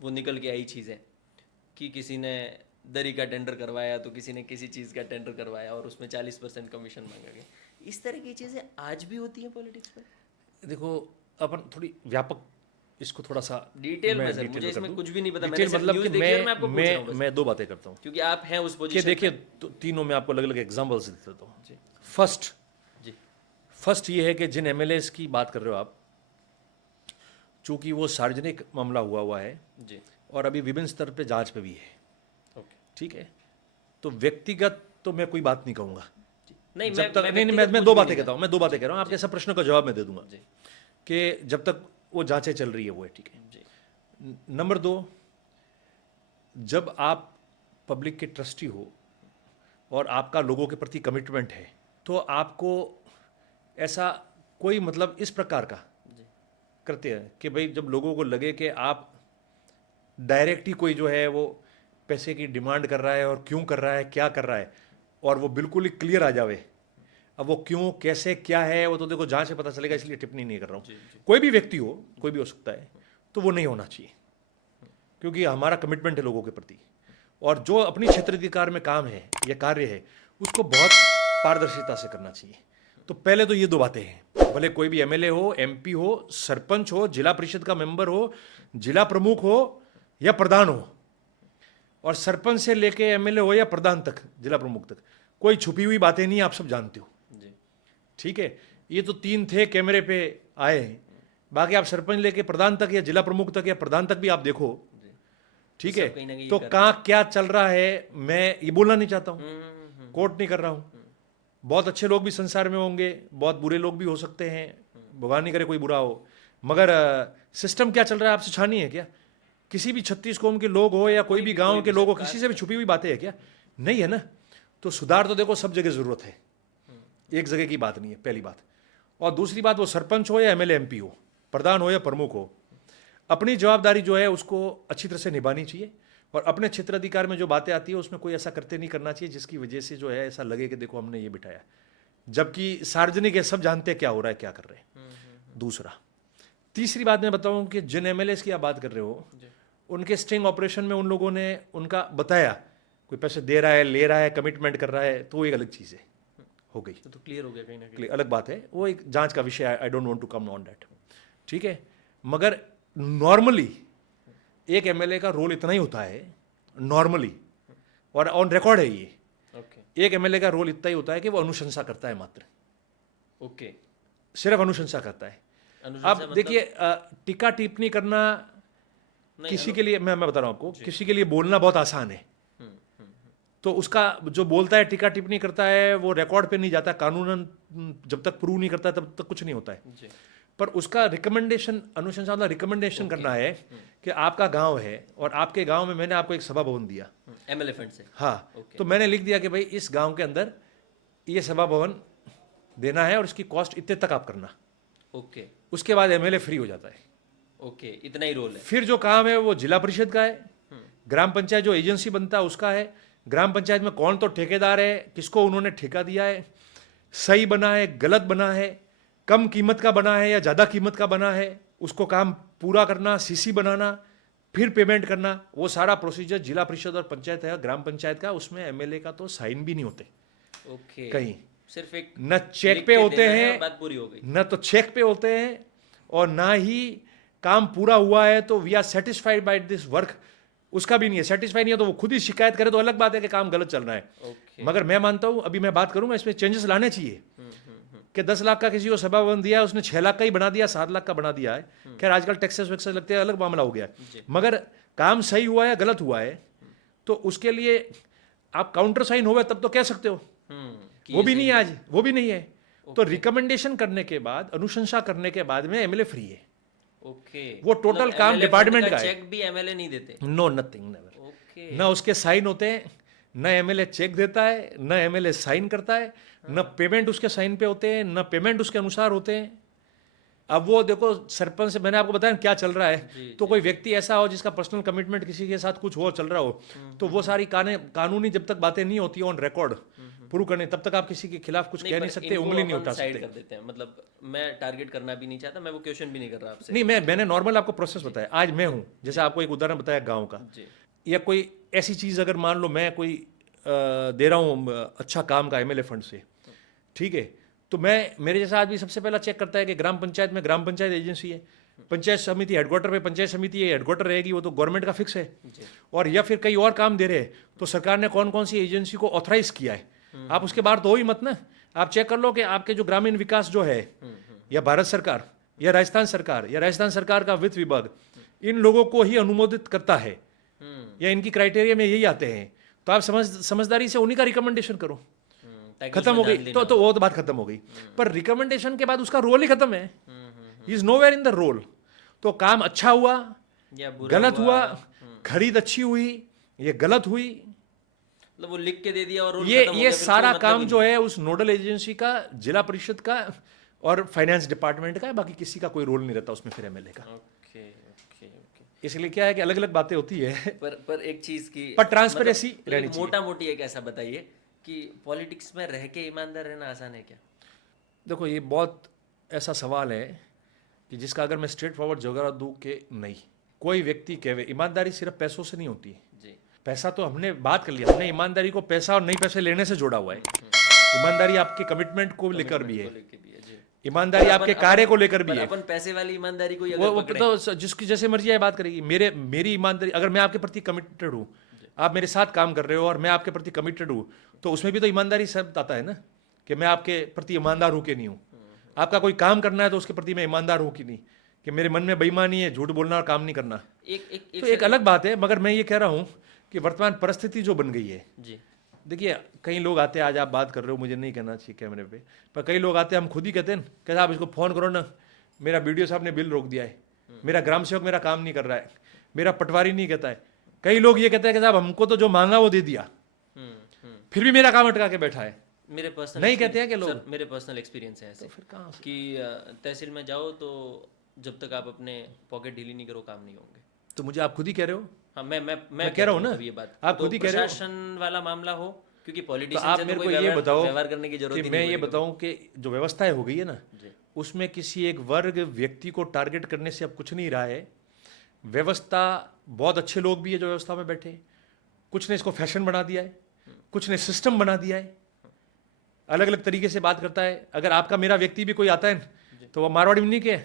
वो निकल के आई चीज़ें कि किसी ने दरी का टेंडर करवाया तो किसी ने किसी चीज़ का टेंडर करवाया और उसमें 40% कमीशन मांगा गया। इस तरह की चीज़ें आज भी होती हैं पॉलिटिक्स में। देखो अपन थोड़ी व्यापक इसको थोड़ा सा डिटेल में मैं सर, डिटेल मुझे कर इसमें दूं। कुछ भी नहीं पता, डिटेल मैंने सिर्फ मतलब न्यूज़ कि देखी है और मैं आपको पूछ रहा हूं बस। मैं 2 बातें करता हूँ क्योंकि आप हैं उस कि पोजीशन देखिए तीनों में आपको अलग अलग एग्जाम्पल्स देता हूँ। जी जी फर्स्ट ये है कि जिन MLAs की बात कर रहे हो आप, चूंकि वो सार्वजनिक मामला हुआ है जी और अभी विभिन्न स्तर पे जांच पे भी है, ठीक है, तो व्यक्तिगत तो मैं कोई बात नहीं कहूँगा। नहीं जब तक नहीं व्यक्तिगत मैं कुछ दो भी बातें नहीं कहता हूँ, मैं दो बातें कह रहा हूँ, आपके सब प्रश्नों का जवाब मैं दे दूंगा जी कि जब तक वो जांचें चल रही है वो है, ठीक है। जी नंबर 2, जब आप पब्लिक के ट्रस्टी हो और आपका लोगों के प्रति कमिटमेंट है, तो आपको ऐसा कोई मतलब इस प्रकार का करते हैं कि भाई जब लोगों को लगे कि आप डायरेक्ट ही कोई जो है वो पैसे की डिमांड कर रहा है और क्यों कर रहा है, क्या कर रहा है, और वो बिल्कुल ही क्लियर आ जावे। अब वो क्यों, कैसे, क्या है, वो तो देखो जांच से पता चलेगा, इसलिए टिप्पणी नहीं कर रहा हूँ। कोई भी व्यक्ति हो, कोई भी हो सकता है, तो वो नहीं होना चाहिए, क्योंकि हमारा कमिटमेंट है लोगों के प्रति, और जो अपनी क्षेत्राधिकार में काम है या कार्य है उसको बहुत पारदर्शिता से करना चाहिए। तो पहले तो ये दो बातें हैं, भले कोई भी एमएलए हो, एमपी हो, सरपंच हो, जिला परिषद का मेंबर हो, जिला प्रमुख हो या प्रधान हो, और सरपंच से लेके एमएलए हो या प्रधान तक, जिला प्रमुख तक, कोई छुपी हुई बातें नहीं, आप सब जानते हो, जी ठीक है। ये तो 3 थे कैमरे पे आए हैं, बाकी आप सरपंच लेके प्रधान तक या जिला प्रमुख तक या प्रधान तक भी आप देखो, ठीक सब है। कहीं ना कहीं तो कर कहाँ क्या चल रहा है मैं ये बोलना नहीं चाहता हूँ, कोर्ट नहीं कर रहा हूँ। बहुत अच्छे लोग भी संसार में होंगे, बहुत बुरे लोग भी हो सकते हैं, भगवान नहीं करे कोई बुरा हो, मगर सिस्टम क्या चल रहा है आपसे छानी है क्या? किसी भी 36 कौम के लोग हो या कोई भी गांव के लोग हो, किसी से भी छुपी हुई बातें है क्या? नहीं है ना। तो सुधार तो देखो सब जगह जरूरत है, एक जगह की बात नहीं है, पहली बात। और दूसरी बात, वो सरपंच हो या एमएलए एमपी हो, प्रधान हो या प्रमुख हो, अपनी जवाबदारी जो है उसको अच्छी तरह से निभानी चाहिए, और अपने क्षेत्राधिकार में जो बातें आती है उसमें कोई ऐसा करते नहीं करना चाहिए जिसकी वजह से जो है ऐसा लगे कि देखो हमने ये बिठाया, जबकि सार्वजनिक है, सब जानते हैं क्या हो रहा है, क्या कर रहे हैं। दूसरा, तीसरी बात मैं बताऊं कि जिन एमएलए की आप बात कर रहे हो, उनके स्टिंग ऑपरेशन में उन लोगों ने उनका बताया, कोई पैसे दे रहा है, ले रहा है, कमिटमेंट कर रहा है, तो एक अलग चीज़ है, हो गई, तो क्लियर हो गया कहीं ना कहीं। अलग बात है, वो एक जांच का विषय है, I don't want to come on that, ठीक है। मगर नॉर्मली एक एमएलए का रोल इतना ही होता है, नॉर्मली, और ऑन रिकॉर्ड है ये, ओके एक एमएलए का रोल इतना ही होता है कि वो अनुशंसा करता है, मात्र ओके सिर्फ अनुशंसा करता है। अनुशंसा अब मतलब- देखिए टीका टिप्पणी करना नहीं, किसी के लिए, मैं बता रहा हूं आपको, किसी के लिए बोलना बहुत आसान है, तो उसका जो बोलता है, टीका टिप्पणी करता है, वो रिकॉर्ड पे नहीं जाता, कानूनन जब तक प्रूव नहीं करता तब तक कुछ नहीं होता है। जी पर उसका रिकमेंडेशन, अनुशंसा मतलब रिकमेंडेशन करना है कि आपका गांव है और आपके गांव में मैंने आपको एक सभा भवन दिया, एमएलए फंड से। हाँ, Okay. तो मैंने लिख दिया कि भाई इस गांव के अंदर ये सभा भवन देना है और इसकी कॉस्ट इतने तक आप करना, ओके उसके बाद एमएलए फ्री हो जाता है। ओके इतना ही रोल है। फिर जो काम है वो जिला परिषद का है, ग्राम पंचायत जो एजेंसी बनता है उसका है, ग्राम पंचायत में कौन तो ठेकेदार है, किसको उन्होंने ठेका दिया है, सही बना है, गलत बना है, कम कीमत का बना है या ज़्यादा कीमत का बना है, उसको काम पूरा करना, सीसी बनाना, फिर पेमेंट करना, वो सारा प्रोसीजर जिला परिषद और पंचायत है, ग्राम पंचायत का, उसमें एमएलए का तो साइन भी नहीं होते ओके कहीं, सिर्फ एक न चेक लिख पे के होते देना है हैं, और बात पूरी हो गई। न तो चेक पे होते हैं, और ना ही काम पूरा हुआ है तो we are satisfied by this work, उसका भी नहीं है। सेटिस्फाई नहीं है तो वो खुद ही शिकायत करे तो अलग बात है कि काम गलत चल रहा है। ओके मगर मैं मानता हूं, अभी मैं बात करूंगा, इसमें चेंजेस लाने चाहिए कि 10 लाख का किसी को सभा भवन दिया, उसने 6 लाख का ही बना दिया, 7 लाख का बना दिया है, खैर आजकल टैक्सेस वैक्सेस लगते हैं, अलग मामला हो गया। मगर काम सही हुआ है या गलत हुआ है तो उसके लिए आप काउंटर साइन होगा तब तो कह सकते हो, कि वो ये भी सही नहीं है आज, वो भी नहीं है। तो रिकमेंडेशन करने के बाद, अनुशंसा करने के बाद में एमएलए फ्री है। ओके वो टोटल काम MLA डिपार्टमेंट फंड का है। चेक भी एमएलए नहीं देते। No, nothing, never. ओके न उसके साइन होते हैं, न एमएलए चेक देता है, न एमएलए साइन करता है, न पेमेंट उसके साइन पे होते हैं, न पेमेंट उसके अनुसार होते हैं। अब वो देखो, सरपंच से मैंने आपको बताया क्या चल रहा है, तो कोई व्यक्ति ऐसा हो जिसका पर्सनल कमिटमेंट किसी के साथ कुछ हो चल रहा हो, तो वो सारी कानूनी जब तक बातें नहीं होती ऑन रिकॉर्ड प्रूव करने, तब तक आप किसी के खिलाफ कुछ कह नहीं सकते, उंगली नहीं उठा साइड सकते। कर देते हैं। मतलब मैं टारगेट करना भी नहीं चाहता, मैं वो क्वेश्चन भी नहीं कर रहा आपसे। नहीं, मैंने नॉर्मल आपको प्रोसेस बताया। आज मैं हूं, जैसे आपको एक उदाहरण बताया गांव का, जी या कोई ऐसी चीज़ अगर मान लो मैं कोई दे रहा हूँ अच्छा काम का एमएलए फंड से, ठीक है, तो मैं, मेरे जैसा आदमी सबसे पहला चेक करता है कि ग्राम पंचायत में ग्राम पंचायत एजेंसी है, पंचायत समिति हेडक्वार्टर पे पंचायत समिति है, हेडक्वार्टर रहेगी, वो तो गवर्नमेंट का फिक्स है। और या फिर कई और काम दे रहे हैं तो सरकार ने कौन कौन सी एजेंसी को ऑथराइज किया है, आप उसके बाहर तो हो ही मत ना। आप चेक कर लो कि आपके जो ग्रामीण विकास जो है, या भारत सरकार या राजस्थान सरकार का वित्त विभाग इन लोगों को ही अनुमोदित करता है, या इनकी क्राइटेरिया में यही आते हैं, तो आप समझदारी से उन्हीं का रिकमेंडेशन करो, ताकि खत्म हो उसमें गई। धांधली तो ना तो वो तो बात खत्म हो गई, पर रिकमेंडेशन के बाद उसका रोल ही खत्म है, he is nowhere in the role. तो काम अच्छा हुआ, हो। या बुरा गलत हुआ, खरीद अच्छी हुई, ये गलत हुई, मतलब वो लिख के दे दिया और रोल ये खत्म हो ये गया, फिर सारा कोई मतलब काम ही जो है उस नोडल एजेंसी का, जिला परिषद का और फाइनेंस डिपार्टमेंट का है, बाकी किसी का कोई रोल नहीं रहता उसमें फिर एमएलए का। नहीं। Okay okay okay. इसलिए क्या है कि अलग अलग बातें होती है, पर एक चीज की पर ट्रांसपेरेंसी रहनी चाहिए। मोटा मोटी एक ऐसा बताइए कि पॉलिटिक्स में रह के ईमानदार रहना आसान है क्या? देखो ये बहुत ऐसा सवाल है कि जिसका अगर मैं स्ट्रेट फॉरवर्ड जवाब दूं कि नहीं, कोई व्यक्ति कहे ईमानदारी सिर्फ पैसों से नहीं होती है। जी। पैसा तो हमने बात कर लिया, हमने ईमानदारी को पैसा और नहीं पैसे लेने से जोड़ा हुआ है। ईमानदारी आपके कमिटमेंट को लेकर भी है, को लेके भी है जी। ईमानदारी आपके कार्य को लेकर भी पर है। अपन पैसे वाली ईमानदारी को ही वो अगर पकड़े, तो जिसकी जैसे मर्जी है बात करेगी। मेरी ईमानदारी, अगर मैं आपके प्रति कमिटेड हूँ, आप मेरे साथ काम कर रहे हो और मैं आपके प्रति कमिटेड हूँ, तो उसमें भी तो ईमानदारी शब्द आता है ना, कि मैं आपके प्रति ईमानदार हूँ कि नहीं हूँ। आपका कोई काम करना है तो उसके प्रति मैं ईमानदार हूँ कि नहीं, कि मेरे मन में बेईमानी है, झूठ बोलना और काम नहीं करना, एक तो एक अलग बात है। मगर मैं ये कह रहा हूँ कि वर्तमान परिस्थिति जो बन गई है, जी देखिए कई लोग आते हैं, आज आप बात कर रहे हो, मुझे नहीं कहना चाहिए कैमरे पे, पर कई लोग आते हैं, हम खुद ही कहते हैं कि साहब इसको फ़ोन करो ना, मेरा बीडीओ साहब ने बिल रोक दिया है, मेरा ग्राम सेवक मेरा काम नहीं कर रहा है, मेरा पटवारी नहीं कहता है। कई लोग ये कहते हैं कि साहब हमको तो जो मांगा वो दे दिया, फिर भी मेरा काम अटका के बैठा है। मेरे पर्सनल नहीं कहते हैं कि लोग, मेरे पर्सनल एक्सपीरियंस है ऐसे फिर कहाँ से? कि तहसील में जाओ तो जब तक आप अपने पॉकेट ढीली नहीं करो काम नहीं होंगे। तो मुझे आप खुद ही कह रहे हो, हाँ मैं कह रहा हूँ ना, ये बात आप खुद ही कह रहे हो। प्रशासन वाला मामला हो, क्योंकि तो पॉलिटिशियन आप से तो मेरे कोई को ये व्यवहार बताओ व्यवहार करने की जरूरत कि ही मैं नहीं ये पड़ेगी। बताऊं कि जो व्यवस्थाएं हो गई है ना, जी। उसमें किसी एक वर्ग व्यक्ति को टारगेट करने से अब कुछ नहीं रहा है। व्यवस्था, बहुत अच्छे लोग भी है जो व्यवस्था में बैठे, कुछ ने इसको फैशन बना दिया है, कुछ ने सिस्टम बना दिया है, अलग अलग तरीके से बात करता है। अगर आपका मेरा व्यक्ति भी कोई आता है तो वो मारवाड़ी में नहीं कहे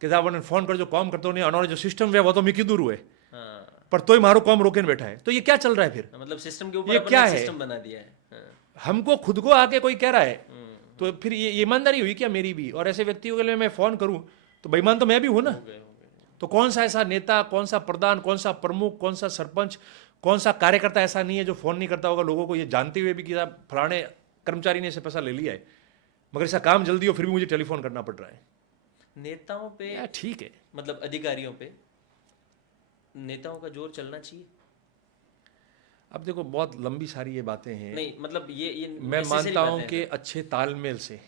कि साहब उन्होंने फोन कर जो काम करते नहीं, उन्होंने जो सिस्टम है वो तो मिकी दूर हुए, हाँ, पर तोय मारो काम रोके बैठा है। तो ये क्या चल रहा है फिर? मतलब सिस्टम के ऊपर ये अपन क्या ने है? सिस्टम बना दिया है। हाँ, हमको खुद को आके कोई कह रहा है, तो फिर ये ईमानदारी हुई क्या मेरी भी? और ऐसे व्यक्तियों के लिए मैं फोन करूं तो बेईमान तो मैं भी हूं ना। हो गए। तो कौन सा ऐसा नेता, कौन सा प्रधान, कौन सा प्रमुख, कौन सा सरपंच, कौन सा कार्यकर्ता ऐसा नहीं है जो फोन नहीं करता होगा लोगों को, ये जानते हुए भी कि साहब फलाने कर्मचारी ने इसे पैसा ले लिया है, मगर इसका काम जल्दी हो फिर भी मुझे टेलीफोन करना पड़ रहा है। नेताओं पे, यार ठीक है, मतलब अधिकारियों पे नेताओं का जोर चलना चाहिए। अब देखो बहुत लंबी सारी ये बातें हैं। नहीं मतलब ये मैं necessary मानता हूं बातें कि हैं। अच्छे तालमेल से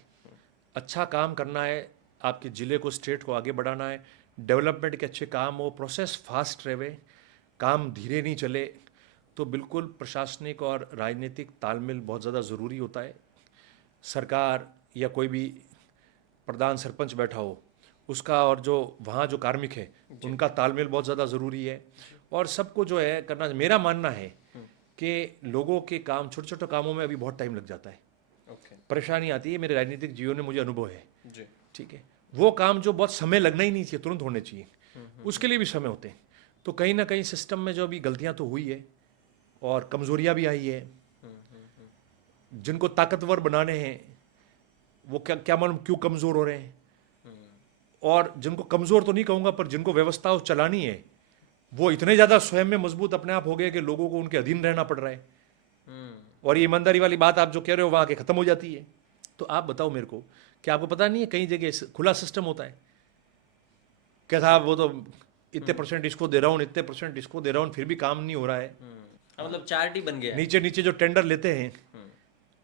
अच्छा काम करना है, आपके ज़िले को, स्टेट को आगे बढ़ाना है, डेवलपमेंट के अच्छे काम हो, प्रोसेस फास्ट रहे, काम धीरे नहीं चले, तो बिल्कुल प्रशासनिक और राजनीतिक तालमेल बहुत ज़्यादा ज़रूरी होता है। सरकार या कोई भी प्रधान सरपंच बैठा हो उसका और जो वहाँ जो कार्मिक है उनका तालमेल बहुत ज़्यादा ज़रूरी है। और सबको जो है करना, मेरा मानना है कि लोगों के काम, छोटे छोटे कामों में अभी बहुत टाइम लग जाता है, ओके परेशानी आती है। मेरे राजनीतिक जीवन में मुझे अनुभव है, जी। ठीक है। वो काम जो बहुत समय लगना ही नहीं चाहिए, तुरंत होने चाहिए, उसके लिए भी समय होते हैं। तो कहीं ना कहीं सिस्टम में जो अभी गलतियां तो हुई है और कमजोरियां भी आई है। जिनको ताकतवर बनाने हैं वो क्या क्या मालूम क्यों कमज़ोर हो रहे हैं, और जिनको कमज़ोर तो नहीं कहूँगा, पर जिनको व्यवस्था चलानी है वो इतने ज़्यादा स्वयं में मजबूत अपने आप हो गए कि लोगों को उनके अधीन रहना पड़ रहा है। और ये ईमानदारी वाली बात आप जो कह रहे हो वहाँ के ख़त्म हो जाती है। तो आप बताओ मेरे को, क्या आपको पता नहीं है कई जगह खुला सिस्टम होता है, क्या साहब वो तो इतने परसेंट इसको दे रहा हूँ, इतने परसेंट इसको दे रहा हूँ, फिर भी काम नहीं हो रहा है। मतलब चार्ट ही बन गया है। नीचे नीचे जो टेंडर लेते हैं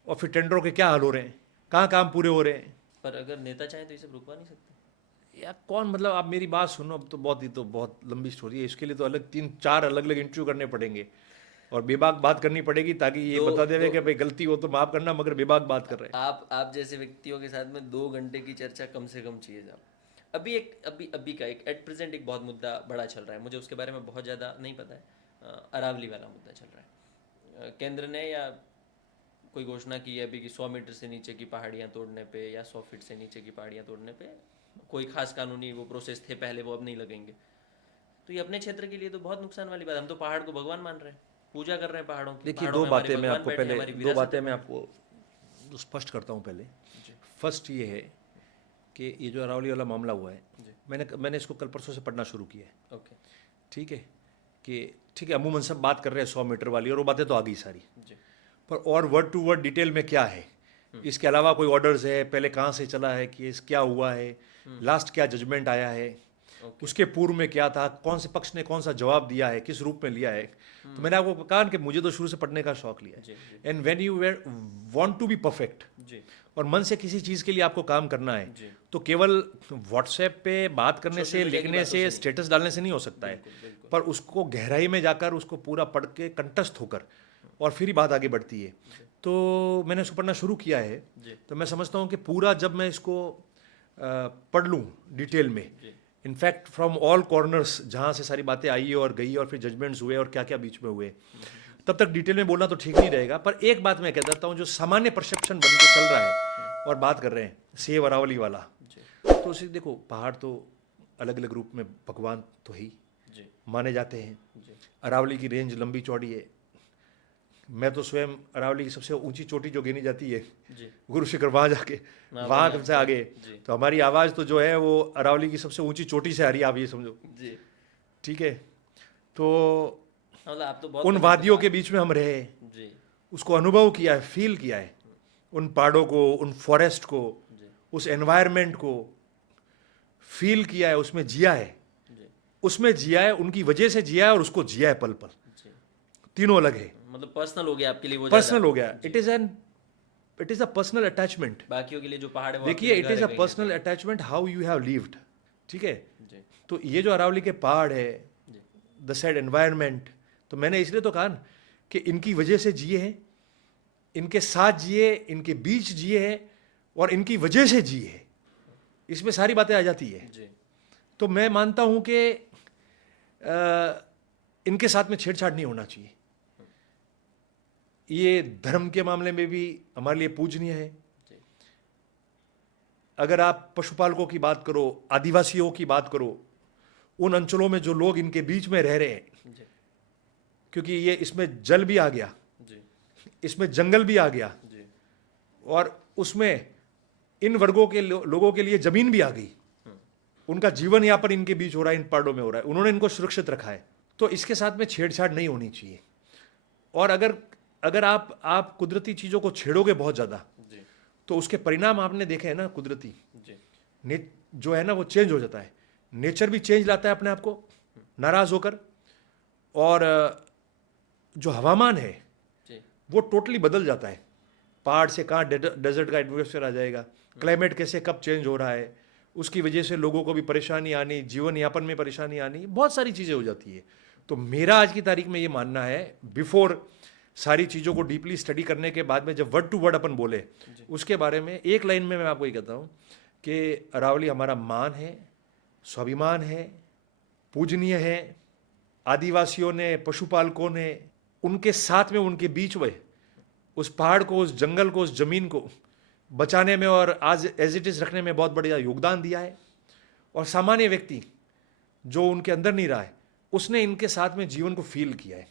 और फिर टेंडरों के क्या हाल हो रहे हैं, कहाँ काम पूरे हो रहे हैं। पर अगर नेता चाहे तो इसे रुकवा नहीं सकते। यार कौन, मतलब आप मेरी बात सुनो, अब तो बहुत लंबी स्टोरी है, इसके लिए तो अलग 3-4 अलग अलग इंटरव्यू करने पड़ेंगे और बेबाक बात करनी पड़ेगी, ताकि ये बता देवे कि भाई गलती हो तो माफ करना, मगर बेबाक बात कर रहे हैं। आप जैसे व्यक्तियों के साथ में 2 घंटे की चर्चा कम से कम चाहिए साहब। अभी का एक एट प्रेजेंट एक बहुत मुद्दा बड़ा चल रहा है, मुझे उसके बारे में बहुत ज़्यादा नहीं पता है। अरावली वाला मुद्दा चल रहा है। केंद्र ने या कोई घोषणा की है अभी कि 100 मीटर से नीचे की पहाड़ियाँ तोड़ने पे या 100 फीट से नीचे की पहाड़ियाँ तोड़ने पे कोई खास कानूनी वो प्रोसेस थे पहले, वो अब नहीं लगेंगे। तो ये अपने क्षेत्र के लिए तो बहुत नुकसान वाली बात है। हम तो पहाड़ को भगवान मान रहे हैं, पूजा कर रहे हैं पहाड़ों की। देखिए पहाड़ों दो में हमारे बातें मैं भगवान आपको बैठे हैं, पहले हमारी दो विरासत बातें है। मैं आपको स्पष्ट करता हूँ पहले। फर्स्ट ये है कि ये जो अरावली वाला मामला हुआ है, मैंने इसको कल परसों से पढ़ना शुरू किया है, ओके ठीक है, कि ठीक है, अमूमन सब बात कर रहे हैं 100 मीटर वाली, और वो बातें तो आ गई सारी, जी पर और वर्ड टू वर्ड डिटेल में क्या है, इसके अलावा कोई ऑर्डर्स है, पहले कहाँ से चला है, केस क्या हुआ है, लास्ट क्या जजमेंट आया है, उसके पूर्व में क्या था, कौन से पक्ष ने कौन सा जवाब दिया है, किस रूप में लिया है। तो मैंने आपको कहा कि मुझे तो शुरू से पढ़ने का शौक लिया जी, है, and when you want to be perfect जी और मन से किसी चीज़ के लिए आपको काम करना है, जी। तो केवल व्हाट्सएप पे बात करने Social से, media की लिखने बातों से, से स्टेटस डालने से नहीं हो सकता है, बिल्कुल। पर उसको गहराई में जाकर उसको पूरा पढ़ के कंठस्थ होकर और फिर ही बात आगे बढ़ती है। तो मैंने उसको पढ़ना शुरू किया है, जी तो मैं समझता हूँ कि पूरा जब मैं इसको पढ़ लूँ डिटेल में, जी इनफैक्ट फ्रॉम ऑल कॉर्नर्स जहाँ से सारी बातें आई और गई और फिर जजमेंट्स हुए और क्या क्या बीच में हुए, तब तक डिटेल में बोलना तो ठीक नहीं रहेगा। पर एक बात मैं कह देता हूँ, जो सामान्य परसेप्शन बन के चल रहा है और बात कर रहे हैं सेव अरावली वाला, जी तो उसे देखो, पहाड़ तो अलग अलग रूप में भगवान तो ही जी माने जाते हैं। जी अरावली की रेंज लंबी चौड़ी है। मैं तो स्वयं अरावली की सबसे ऊंची चोटी जो गिनी जाती है, जी गुरु शिखर, वहाँ जाके वहाँ से आगे, जी तो हमारी आवाज़ तो जो है वो अरावली की सबसे ऊंची चोटी से आ रही है, आप ये समझो, जी। ठीक है। तो मतलब आप तो बहुत उन वादियों के बीच में हम रहे, जी उसको अनुभव किया है, फील किया है, उन पहाड़ों को, उन फॉरेस्ट को, जी उस एनवायरनमेंट को फील किया है, उसमें जिया है, जी उसमें जिया है, उनकी वजह से जिया है और उसको जिया है पल पल, जी। तीनों अलग है। मतलब पर्सनल हो गया आपके लिए वो पर्सनल ज़्यादा। हो गया, it is a personal attachment. बाकियों के लिए जो पहाड़ है वो देखिए, आपके इट लिए इज घर अ है personal attachment how you have lived, ठीक है। जी तो ये जो अरावली के पहाड़ है, जी द सैड एनवायरनमेंट, तो मैंने इसलिए तो कहा ना कि इनकी वजह से जिए हैं, इनके साथ जिए, इनके बीच जिए हैं और इनकी वजह से जिए हैं, इसमें सारी बातें आ जाती है। जी तो मैं मानता हूं कि इनके साथ में छेड़छाड़ नहीं होना चाहिए। ये धर्म के मामले में भी हमारे लिए पूजनीय है। जी अगर आप पशुपालकों की बात करो, आदिवासियों की बात करो, उन अंचलों में जो लोग इनके बीच में रह रहे हैं, जी क्योंकि ये इसमें जल भी आ गया, जी इसमें जंगल भी आ गया, जी और उसमें इन वर्गों के लोगों के लिए जमीन भी आ गई। उनका जीवन यापन इनके बीच हो रहा है, इन पहाड़ों में हो रहा है, उन्होंने इनको सुरक्षित रखा है, तो इसके साथ में छेड़छाड़ नहीं होनी चाहिए। और अगर आप कुदरती चीज़ों को छेड़ोगे बहुत ज़्यादा, जी तो उसके परिणाम आपने देखे हैं ना, कुदरती जी जो है ना वो चेंज हो जाता है। नेचर भी चेंज लाता है अपने आप को नाराज होकर, और जो हवामान है जी वो टोटली बदल जाता है। पहाड़ से कहाँ डेजर्ट का एटमॉस्फेयर आ जाएगा, क्लाइमेट कैसे कब चेंज हो रहा है, उसकी वजह से लोगों को भी परेशानी आनी, जीवन यापन में परेशानी आनी, बहुत सारी चीज़ें हो जाती है। तो मेरा आज की तारीख में ये मानना है, बिफोर सारी चीज़ों को डीपली स्टडी करने के बाद में जब वर्ड टू वर्ड अपन बोले उसके बारे में, एक लाइन में मैं आपको ये कहता हूँ कि अरावली हमारा मान है, स्वाभिमान है, पूजनीय है। आदिवासियों ने, पशुपालकों ने, उनके साथ में, उनके बीच में उस पहाड़ को, उस जंगल को, उस जमीन को बचाने में और आज एज इट इज़ रखने में बहुत बढ़िया योगदान दिया है। और सामान्य व्यक्ति जो उनके अंदर नहीं रहा है, उसने इनके साथ में जीवन को फील किया है,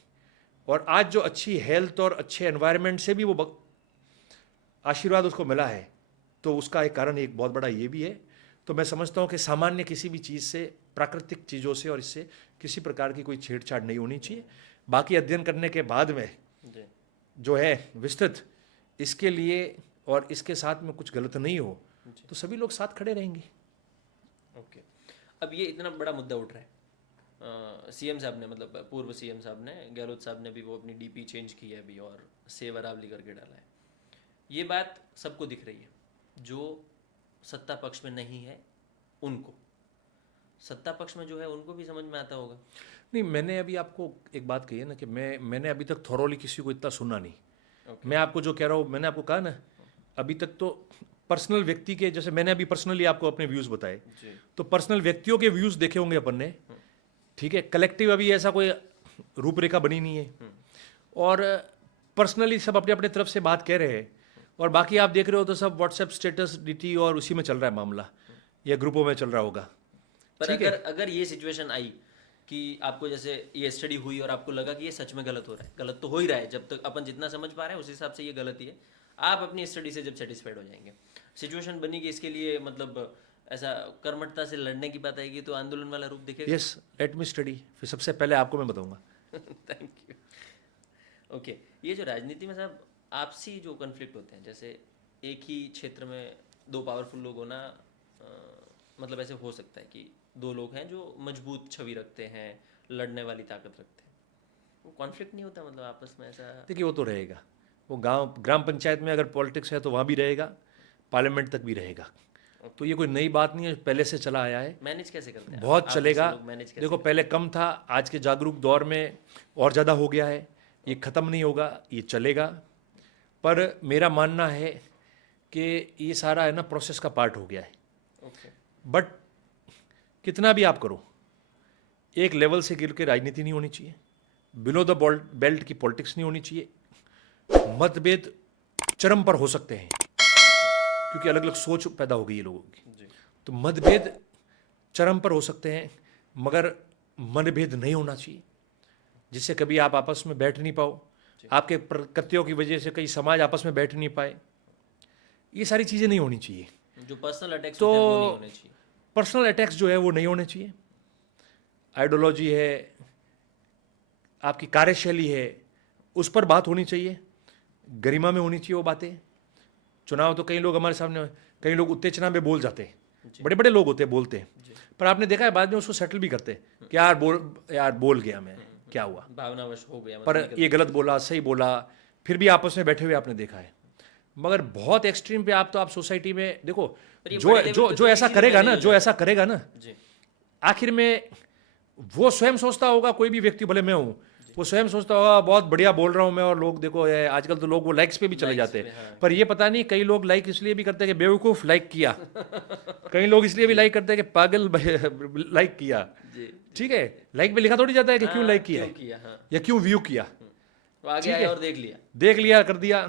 और आज जो अच्छी हेल्थ और अच्छे एनवायरनमेंट से भी वो आशीर्वाद उसको मिला है, तो उसका एक कारण एक बहुत बड़ा ये भी है। तो मैं समझता हूँ कि सामान्य किसी भी चीज़ से, प्राकृतिक चीज़ों से और इससे किसी प्रकार की कोई छेड़छाड़ नहीं होनी चाहिए। बाकी अध्ययन करने के बाद में जी जो है विस्तृत, इसके लिए और इसके साथ में कुछ गलत नहीं हो तो सभी लोग साथ खड़े रहेंगे। ओके। अब ये इतना बड़ा मुद्दा उठ रहा है, सीएम साहब ने, मतलब पूर्व सीएम साहब ने, गहलोत साहब ने भी वो अपनी डीपी चेंज की है अभी और सेव अरावली करके डाला है। ये बात सबको दिख रही है, जो सत्ता पक्ष में नहीं है उनको, सत्ता पक्ष में जो है उनको भी समझ में आता होगा। नहीं, मैंने अभी आपको एक बात कही है ना कि मैंने अभी तक थॉरोली किसी को इतना सुना नहीं। Okay. मैं आपको जो कह रहा हूँ, मैंने आपको कहा ना, अभी तक तो पर्सनल व्यक्ति के, जैसे मैंने अभी पर्सनली आपको अपने व्यूज़ बताए, जी तो पर्सनल व्यक्तियों के व्यूज़ देखे होंगे अपन ने, ठीक है। कलेक्टिव अभी ऐसा कोई रूपरेखा बनी नहीं है, और पर्सनली सब अपने अपने तरफ से बात कह रहे हैं, और बाकी आप देख रहे हो तो सब व्हाट्सएप स्टेटस डीटी और उसी में चल रहा है मामला, या ग्रुपों में चल रहा होगा। पर अगर ये सिचुएशन आई कि आपको, जैसे ये स्टडी हुई और आपको लगा कि ये सच में गलत हो रहा है, गलत तो हो ही रहा है, जब तक अपन जितना समझ पा रहे हैं उस हिसाब से ये गलत ही है, आप अपनी स्टडी से जब सेटिस्फाइड हो जाएंगे, सिचुएशन बनी कि इसके लिए मतलब ऐसा कर्मठता से लड़ने की बात आएगी, तो आंदोलन वाला रूप दिखेगा। Yes, let me study. फिर सबसे पहले आपको मैं बताऊंगा थैंक यू। ओके, ये जो राजनीति में साहब आपसी जो कन्फ्लिक्ट होते हैं, जैसे एक ही क्षेत्र में दो पावरफुल लोग होना, मतलब ऐसे हो सकता है कि दो लोग हैं जो मजबूत छवि रखते हैं, लड़ने वाली ताकत रखते हैं, वो कॉन्फ्लिक्ट नहीं होता मतलब आपस में ऐसा? देखिए वो तो रहेगा, वो गांव ग्राम पंचायत में अगर पॉलिटिक्स है तो वहाँ भी रहेगा, पार्लियामेंट तक भी रहेगा। तो ये कोई नई बात नहीं है, पहले से चला आया है, मैनेज कैसे करते हैं बहुत आप चलेगा। जैसे लोग मैनेज कैसे देखो पहले कम था, आज के जागरूक दौर में और ज़्यादा हो गया है, ये ख़त्म नहीं होगा, ये चलेगा। पर मेरा मानना है कि ये सारा है ना प्रोसेस का पार्ट हो गया है। ओके, बट कितना भी आप करो, एक लेवल से गिर के राजनीति नहीं होनी चाहिए, बिलो द बेल्ट की पॉलिटिक्स नहीं होनी चाहिए। मतभेद चरम पर हो सकते हैं क्योंकि अलग अलग सोच पैदा हो गई है लोगों की, जी, तो मतभेद चरम पर हो सकते हैं, मगर मनभेद नहीं होना चाहिए जिससे कभी आप आपस में बैठ नहीं पाओ, आपके कृत्यों की वजह से कई समाज आपस में बैठ नहीं पाए। ये सारी चीज़ें नहीं होनी चाहिए। जो पर्सनल अटैक्स तो होते हैं वो नहीं होने चाहिए। पर्सनल अटैक्स जो है वो नहीं होने चाहिए। आइडियोलॉजी है, आपकी कार्यशैली है, उस पर बात होनी चाहिए, गरिमा में होनी चाहिए वो बातें। चुनाव तो कई लोग हमारे सामने, कई लोग उत्तेजना में बोल जाते हैं, बड़े बड़े लोग होते हैं बोलते हैं, पर आपने देखा है बाद में उसको सेटल भी करते हैं कि यार बोल गया मैं, क्या हुआ, भावनावश हो गया पर ये गलत बोला, सही बोला, फिर भी आपस में बैठे हुए आपने देखा है। मगर बहुत एक्सट्रीम पे आप सोसाइटी में देखो, ये जो बड़े लेवल जो पे जो तो ऐसा इजीली करेगा ना, मैनेज जो ऐसा करेगा ना, जी, आखिर में वो स्वयं सोचता होगा, कोई भी व्यक्ति भले मैं हूँ, वो स्वयं सोचता होगा बहुत बढ़िया बोल रहा हूँ मैं, और लोग देखो आजकल तो लोग वो लाइक्स पे भी चले जाते हैं, हाँ। पर ये पता नहीं कई लोग लाइक इसलिए भी करते हैं कि बेवकूफ़ लाइक किया, कई लोग इसलिए भी लाइक करते हैं कि पागल लाइक किया। जी, ठीक है, लाइक पे लिखा थोड़ी जाता है कि क्यों हाँ, लाइक किया क्यों है किया, हाँ, या क्यों व्यू किया, तो आगे ठीक आया है। और देख लिया, देख लिया, कर दिया,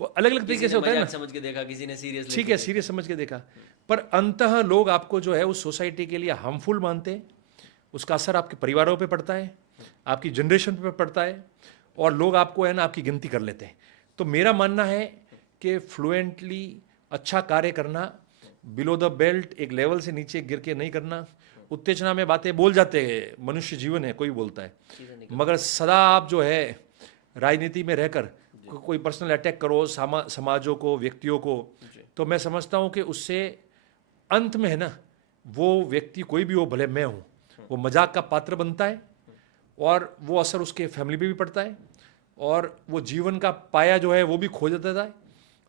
वो अलग अलग किसी तरीके ने से होता है ना। मजाक समझ के देखा, किसी ने सीरियस ठीक है, सीरियस समझ के देखा, पर अंततः लोग आपको जो है उस सोसाइटी के लिए हार्मफुल मानते हैं, उसका असर आपके परिवारों पे पड़ता है, आपकी जनरेशन पे पड़ता है, और लोग आपको है ना आपकी गिनती कर लेते हैं। तो मेरा मानना है कि फ्लुएंटली अच्छा कार्य करना, बिलो द बेल्ट एक लेवल से नीचे गिर के नहीं करना। उत्तेजना में बातें बोल जाते हैं, मनुष्य जीवन है, कोई बोलता है, मगर सदा आप जो है राजनीति में रहकर कोई पर्सनल अटैक करो समाजों को, व्यक्तियों को, तो मैं समझता हूँ कि उससे अंत में है ना वो व्यक्ति कोई भी हो, भले मैं हूँ, वो मजाक का पात्र बनता है, और वो असर उसके फैमिली पे भी पड़ता है, और वो जीवन का पाया जो है वो भी खो जाता है,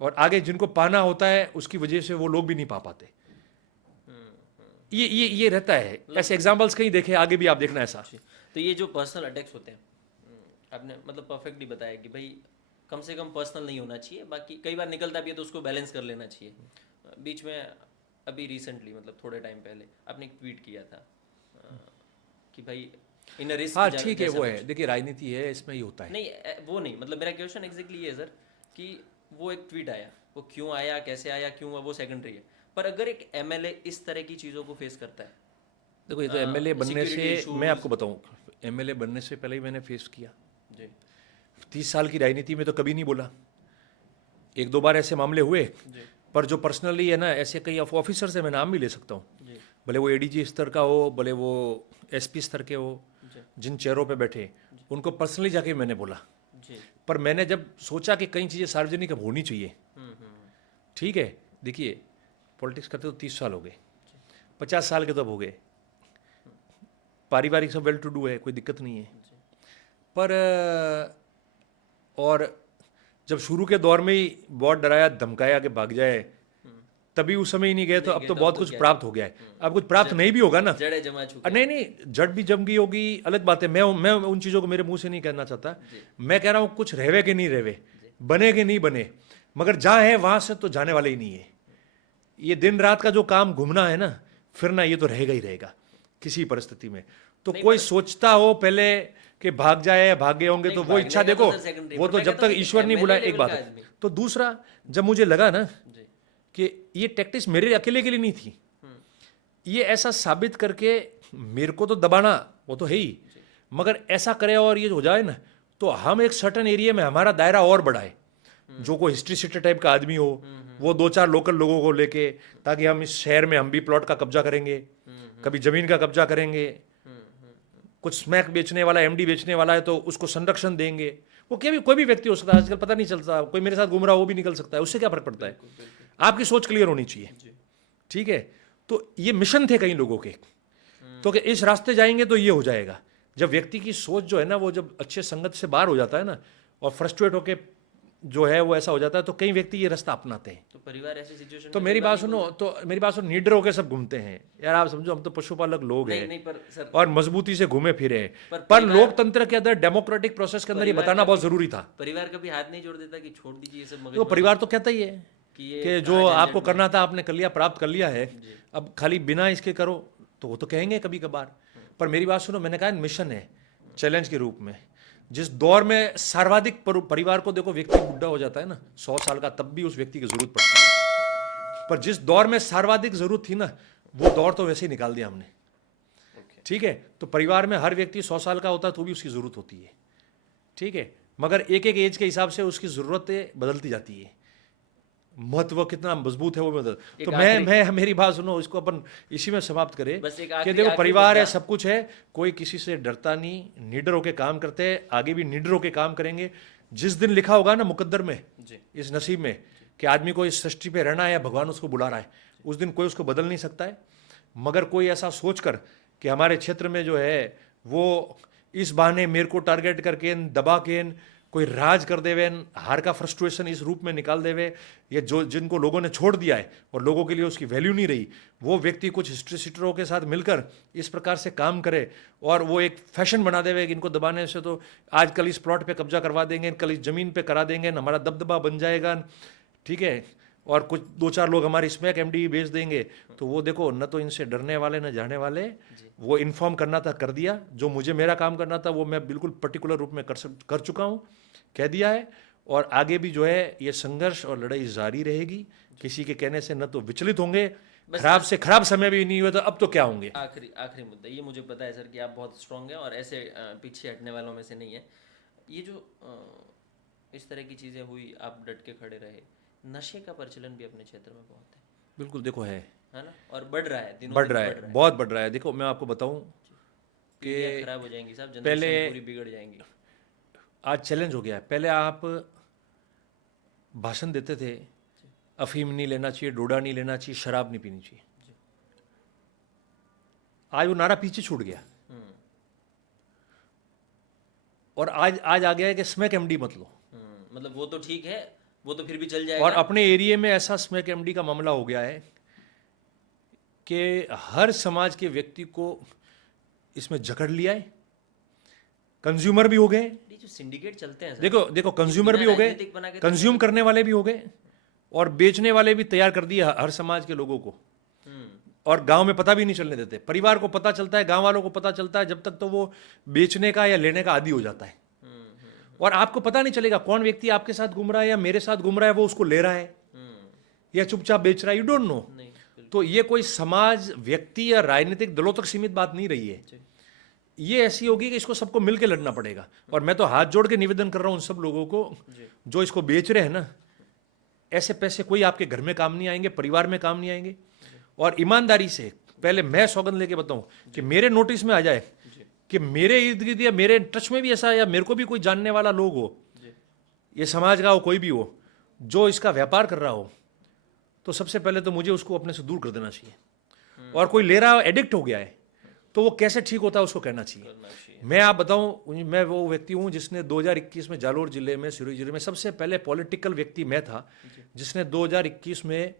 और आगे जिनको पाना होता है उसकी वजह से वो लोग भी नहीं पा पाते। ये रहता है, ऐसे एग्जाम्पल्स कहीं देखे, आगे भी आप देखना ऐसा। तो ये जो पर्सनल अटैक्स होते हैं, आपने मतलब परफेक्टली बताया कि भाई कम से कम पर्सनल नहीं होना चाहिए, बाकी कई बार निकलता भी है तो उसको बैलेंस कर लेना चाहिए। बीच में अभी रिसेंटली मतलब थोड़े टाइम पहले आपने एक ट्वीट किया था कि भाई इन रिस्क, हाँ ठीक है, वो है, देखिए राजनीति है, इसमें ही होता है। नहीं वो नहीं, मतलब मेरा क्वेश्चन एग्जैक्टली ये है सर कि वो एक ट्वीट आया, वो क्यों आया, कैसे आया, क्यों हुआ, वो सेकेंडरी है, पर अगर एक एमएलए इस तरह की चीज़ों को फेस करता है, देखो ये तो एमएलए बनने security से, मैं आपको बताऊं, एमएलए बनने से पहले ही मैंने फेस किया। जी 30 साल की राजनीति में तो कभी नहीं बोला, एक दो बार ऐसे मामले हुए, जी पर जो पर्सनली है ना, ऐसे कई ऑफिसर से मैं नाम भी ले सकता हूँ, जी भले वो एडीजी स्तर का हो, भले वो एसपी स्तर के हो, जी जिन चेयरों पे बैठे, उनको पर्सनली जाके मैंने बोला। जी, पर मैंने जब सोचा कि कई चीज़ें सार्वजनिक अब होनी चाहिए, ठीक है, देखिए पॉलिटिक्स करते तो 30 साल हो गए, 50 साल के तो अब हो गए, पारिवारिक सब वेल टू डू है, कोई दिक्कत नहीं है, पर और जब शुरू के दौर में ही बहुत डराया धमकाया कि भाग जाए, तभी उस समय ही नहीं गए, तो अब तो बहुत कुछ प्राप्त हो गया है, अब कुछ प्राप्त नहीं भी होगा ना, जड़े जमा चुके, नहीं जड़ भी जम गई होगी, अलग बात है, मैं उन चीज़ों को मेरे मुंह से नहीं कहना चाहता, मैं कह रहा हूँ कुछ रहवे के नहीं रहवे, बने के नहीं बने, मगर जहाँ है वहाँ से तो जाने वाले ही नहीं है। ये दिन रात का जो काम घूमना है ना, फिरना, ये तो रहेगा ही रहेगा किसी परिस्थिति में। तो कोई सोचता हो पहले कि भाग जाए, भागे होंगे, तो वो इच्छा देखो, वो तो जब तक ईश्वर नहीं बुलाए, एक बात है। तो दूसरा, जब मुझे लगा ना कि ये टैक्टिक्स मेरे अकेले के लिए नहीं थी, ये ऐसा साबित करके मेरे को तो दबाना वो तो है ही, मगर ऐसा करे और ये हो जाए ना, तो हम एक सर्टन एरिया में हमारा दायरा और बढ़ाए, जो कोई हिस्ट्री सीटर टाइप का आदमी हो, वो 2-4 लोकल लोगों को लेके, ताकि हम इस शहर में हम भी प्लॉट का कब्जा करेंगे, कभी जमीन का कब्जा करेंगे, कुछ स्मैक बेचने वाला, एमडी बेचने वाला है तो उसको संरक्षण देंगे। वो कोई भी व्यक्ति हो सकता है, आजकल पता नहीं चलता, कोई मेरे साथ घूम रहा हो वो भी निकल सकता है, उससे क्या फर्क पड़ता है? आपकी सोच क्लियर होनी चाहिए, ठीक है। तो ये मिशन थे कई लोगों के, तो कि इस रास्ते जाएंगे तो ये हो जाएगा। जब व्यक्ति की सोच जो है ना, वो जब अच्छे संगत से बाहर हो जाता है ना और फ्रस्ट्रेट होके जो है वो ऐसा हो जाता है, तो कई व्यक्ति ये रास्ता अपनाते हैं। तो परिवार ऐसी सिचुएशन तो मेरी बात सुनो, निडर होके सब घूमते हैं यार। आप समझो, हम तो पशुपालक लोग हैं नहीं पर सर, और मजबूती से घूमे फिरे हैं, पर परिवार- लोकतंत्र के अंदर, डेमोक्रेटिक प्रोसेस के अंदर ये बताना बहुत जरूरी था। परिवार कभी हाथ नहीं जोड़ देता कि छोड़ दीजिए ये सब तो परिवार तो कहता ही है कि कि जो आपको करना था आपने कर लिया, प्राप्त कर लिया है, अब खाली बिना इसके करो, तो वो तो कहेंगे कभी कभार। पर मेरी बात सुनो, मैंने कहा मिशन है, चैलेंज के रूप में। जिस दौर में सर्वाधिक परिवार को देखो, व्यक्ति बुढ़ा हो जाता है ना 100 साल का, तब भी उस व्यक्ति की जरूरत पड़ती है। पर जिस दौर में सर्वाधिक जरूरत थी ना, वो दौर तो वैसे ही निकाल दिया हमने, ठीक है। तो परिवार में हर व्यक्ति 100 साल का होता है तो भी उसकी जरूरत होती है, ठीक है। मगर एक एक एज के हिसाब से उसकी जरूरतें बदलती जाती है, महत्व कितना मजबूत है वो बदल। तो मैं मेरी बात सुनो, इसको अपन इसी में समाप्त करें कि देखो परिवार है, सब कुछ है, कोई किसी से डरता नहीं, निडर होके काम करते हैं, आगे भी निडर होके काम करेंगे। जिस दिन लिखा होगा ना मुकद्दर में, इस नसीब में, कि आदमी को इस सृष्टि पे रहना है या भगवान उसको बुला रहा है, उस दिन कोई उसको बदल नहीं सकता है। मगर कोई ऐसा सोच कर कि हमारे क्षेत्र में जो है वो इस बहाने मेरे को टारगेट करके दबा के कोई राज कर देवे, हार का फ्रस्ट्रेशन इस रूप में निकाल देवे, ये जो जिनको लोगों ने छोड़ दिया है और लोगों के लिए उसकी वैल्यू नहीं रही, वो व्यक्ति कुछ हिस्ट्री सीटरों के साथ मिलकर इस प्रकार से काम करे और वो एक फैशन बना देवे कि इनको दबाने से तो आज कल इस प्लॉट पे कब्जा करवा देंगे, कल इस जमीन पे करा देंगे, हमारा दबदबा बन जाएगा, ठीक है, और कुछ 2-4 लोग हमारी स्मैक एमडी बेच देंगे। तो वो देखो, न तो इनसे डरने वाले न जाने वाले, वो इन्फॉर्म करना था कर दिया, जो मुझे मेरा काम करना था वो मैं बिल्कुल पर्टिकुलर रूप में कर चुका हूँ, कह दिया है। और आगे भी जो है ये संघर्ष और लड़ाई जारी रहेगी, किसी के कहने से न तो विचलित होंगे, खराब से खराब समय भी नहीं हुआ तो अब तो क्या होंगे। आखिरी मुद्दा ये मुझे पता है सर कि आप बहुत स्ट्रांग हैं और ऐसे पीछे हटने वालों में से नहीं है। ये जो इस तरह की चीज़ें हुई, आप डट के खड़े रहे। नशे का प्रचलन भी अपने क्षेत्र में बहुत है, बिल्कुल देखो है ना, और बढ़ रहा है, बढ़ रहा है, बहुत बढ़ रहा है। देखो मैं आपको बताऊं कि खराब हो जाएंगी साहब, पहले पूरी बिगड़ जाएंगी। आज चैलेंज हो गया है। पहले आप भाषण देते थे, अफीम नहीं लेना चाहिए, डोडा नहीं लेना चाहिए, शराब नहीं पीनी चाहिए। आज वो नारा पीछे छूट गया और आज आ गया है कि स्मैक एमडी मत लो। मतलब वो तो ठीक है, वो तो फिर भी चल जाएगा। और अपने एरिया में ऐसा स्मैक एमडी का मामला हो गया है कि हर समाज के व्यक्ति को इसमें जकड़ लिया है, कंज्यूमर भी हो गए, जो सिंडिकेट चलते हैं सर, देखो कंज्यूमर भी हो गए, कंज्यूम करने वाले भी हो गए और बेचने वाले भी तैयार कर दिए हर समाज के लोगों को। और गांव में पता भी नहीं चलने देते। परिवार को पता चलता है, गांव वालों को पता चलता है, जब तक तो वो बेचने का या लेने का आदी हो जाता है। और आपको पता नहीं चलेगा कौन व्यक्ति आपके साथ घूम रहा है या मेरे साथ घूम रहा है, वो उसको ले रहा है या चुपचाप बेच रहा है, यू डोंट नो। तो ये कोई समाज, व्यक्ति या राजनीतिक दलों तक सीमित बात नहीं रही है। ये ऐसी होगी कि इसको सबको मिलकर लड़ना पड़ेगा। और मैं तो हाथ जोड़ के निवेदन कर रहा हूं उन सब लोगों को जो इसको बेच रहे हैं ना, ऐसे पैसे कोई आपके घर में काम नहीं आएंगे, परिवार में काम नहीं आएंगे। और ईमानदारी से पहले मैं सौगंध लेके बताऊं कि मेरे नोटिस में आ जाए कि मेरे इर्द गिर्द या मेरे टच में भी ऐसा, या मेरे को भी कोई जानने वाला लोग हो, ये समाज का हो, कोई भी हो, जो इसका व्यापार कर रहा हो, तो सबसे पहले तो मुझे उसको अपने से दूर कर देना चाहिए। और कोई ले रहा है, एडिक्ट हो गया है, तो वो कैसे ठीक होता है उसको कहना चाहिए। मैं आप बताऊं, मैं वो व्यक्ति हूं जिसने 2021 में जालोर जिले में, सिरोही जिले में सबसे पहले पॉलिटिकल व्यक्ति मैं था जिसने 2021 में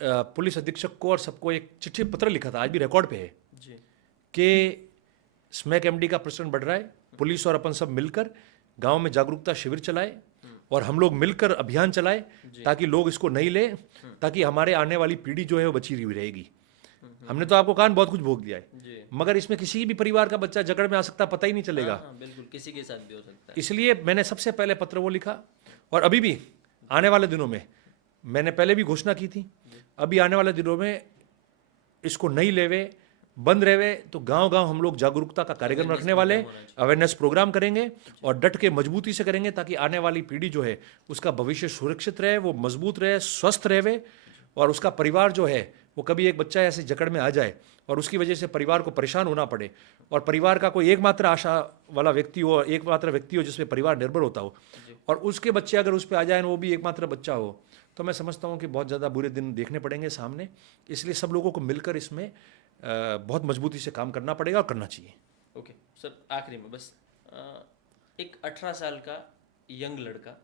पुलिस अधीक्षक को और सबको एक चिट्ठी पत्र लिखा था, आज भी रिकॉर्ड पे है, कि स्मैक एमडी का प्रचलन बढ़ रहा है, पुलिस और अपन सब मिलकर गांव में जागरूकता शिविर चलाए और हम लोग मिलकर अभियान चलाए ताकि लोग इसको नहीं ले, ताकि हमारे आने वाली पीढ़ी जो है वो बची हुई रहेगी। हमने तो आपको कान बहुत कुछ भोग दिया है, मगर इसमें किसी भी परिवार का बच्चा जकड़ में आ सकता, पता ही नहीं चलेगा। बिल्कुल, किसी के साथ भी हो सकता है। इसलिए मैंने सबसे पहले पत्र वो लिखा, और अभी भी आने वाले दिनों में, मैंने पहले भी घोषणा की थी, अभी आने वाले दिनों में इसको नहीं लेवे, बंद रहे, तो गांव गांव हम लोग जागरूकता का कार्यक्रम रखने वाले, अवेयरनेस प्रोग्राम करेंगे और डट के मजबूती से करेंगे ताकि आने वाली पीढ़ी जो है उसका भविष्य सुरक्षित रहे, वो मजबूत रहे, स्वस्थ रहे, और उसका परिवार जो है वो कभी एक बच्चा ऐसे जकड़ में आ जाए और उसकी वजह से परिवार को परेशान होना पड़े और परिवार का कोई एकमात्र आशा वाला व्यक्ति हो, एकमात्र व्यक्ति हो जिसपे परिवार निर्भर होता हो, और उसके बच्चे अगर उस पर आ जाए, वो भी एकमात्र बच्चा हो, तो मैं समझता हूँ कि बहुत ज़्यादा बुरे दिन देखने पड़ेंगे सामने। इसलिए सब लोगों को मिलकर इसमें बहुत मजबूती से काम करना पड़ेगा और करना चाहिए। ओके सर, आखिरी में बस एक 18 साल का यंग लड़का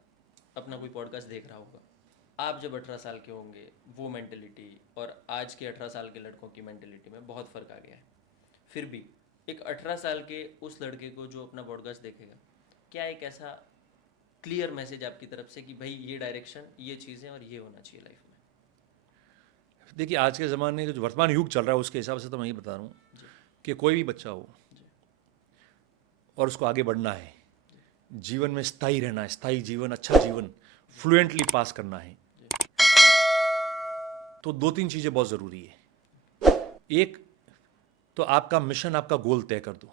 अपना कोई पॉडकास्ट देख रहा होगा, आप जब 18 साल के होंगे, वो मेंटेलिटी और आज के 18 साल के लड़कों की मेंटेलिटी में बहुत फ़र्क आ गया है। फिर भी एक 18 साल के उस लड़के को जो अपना पॉडकास्ट देखेगा, क्या एक ऐसा क्लियर मैसेज आपकी तरफ से कि भाई ये डायरेक्शन, ये चीज़ें और ये होना चाहिए लाइफ में? देखिए, आज के ज़माने का जो वर्तमान युग चल रहा है उसके हिसाब से तो मैं ये बता रहा हूँ कि कोई भी बच्चा हो और उसको आगे बढ़ना है, जीवन में स्थायी रहना है, स्थायी जीवन, अच्छा जीवन फ्लुएंटली पास करना है, तो 2-3 चीज़ें बहुत ज़रूरी है। एक तो आपका मिशन, आपका गोल तय कर दो।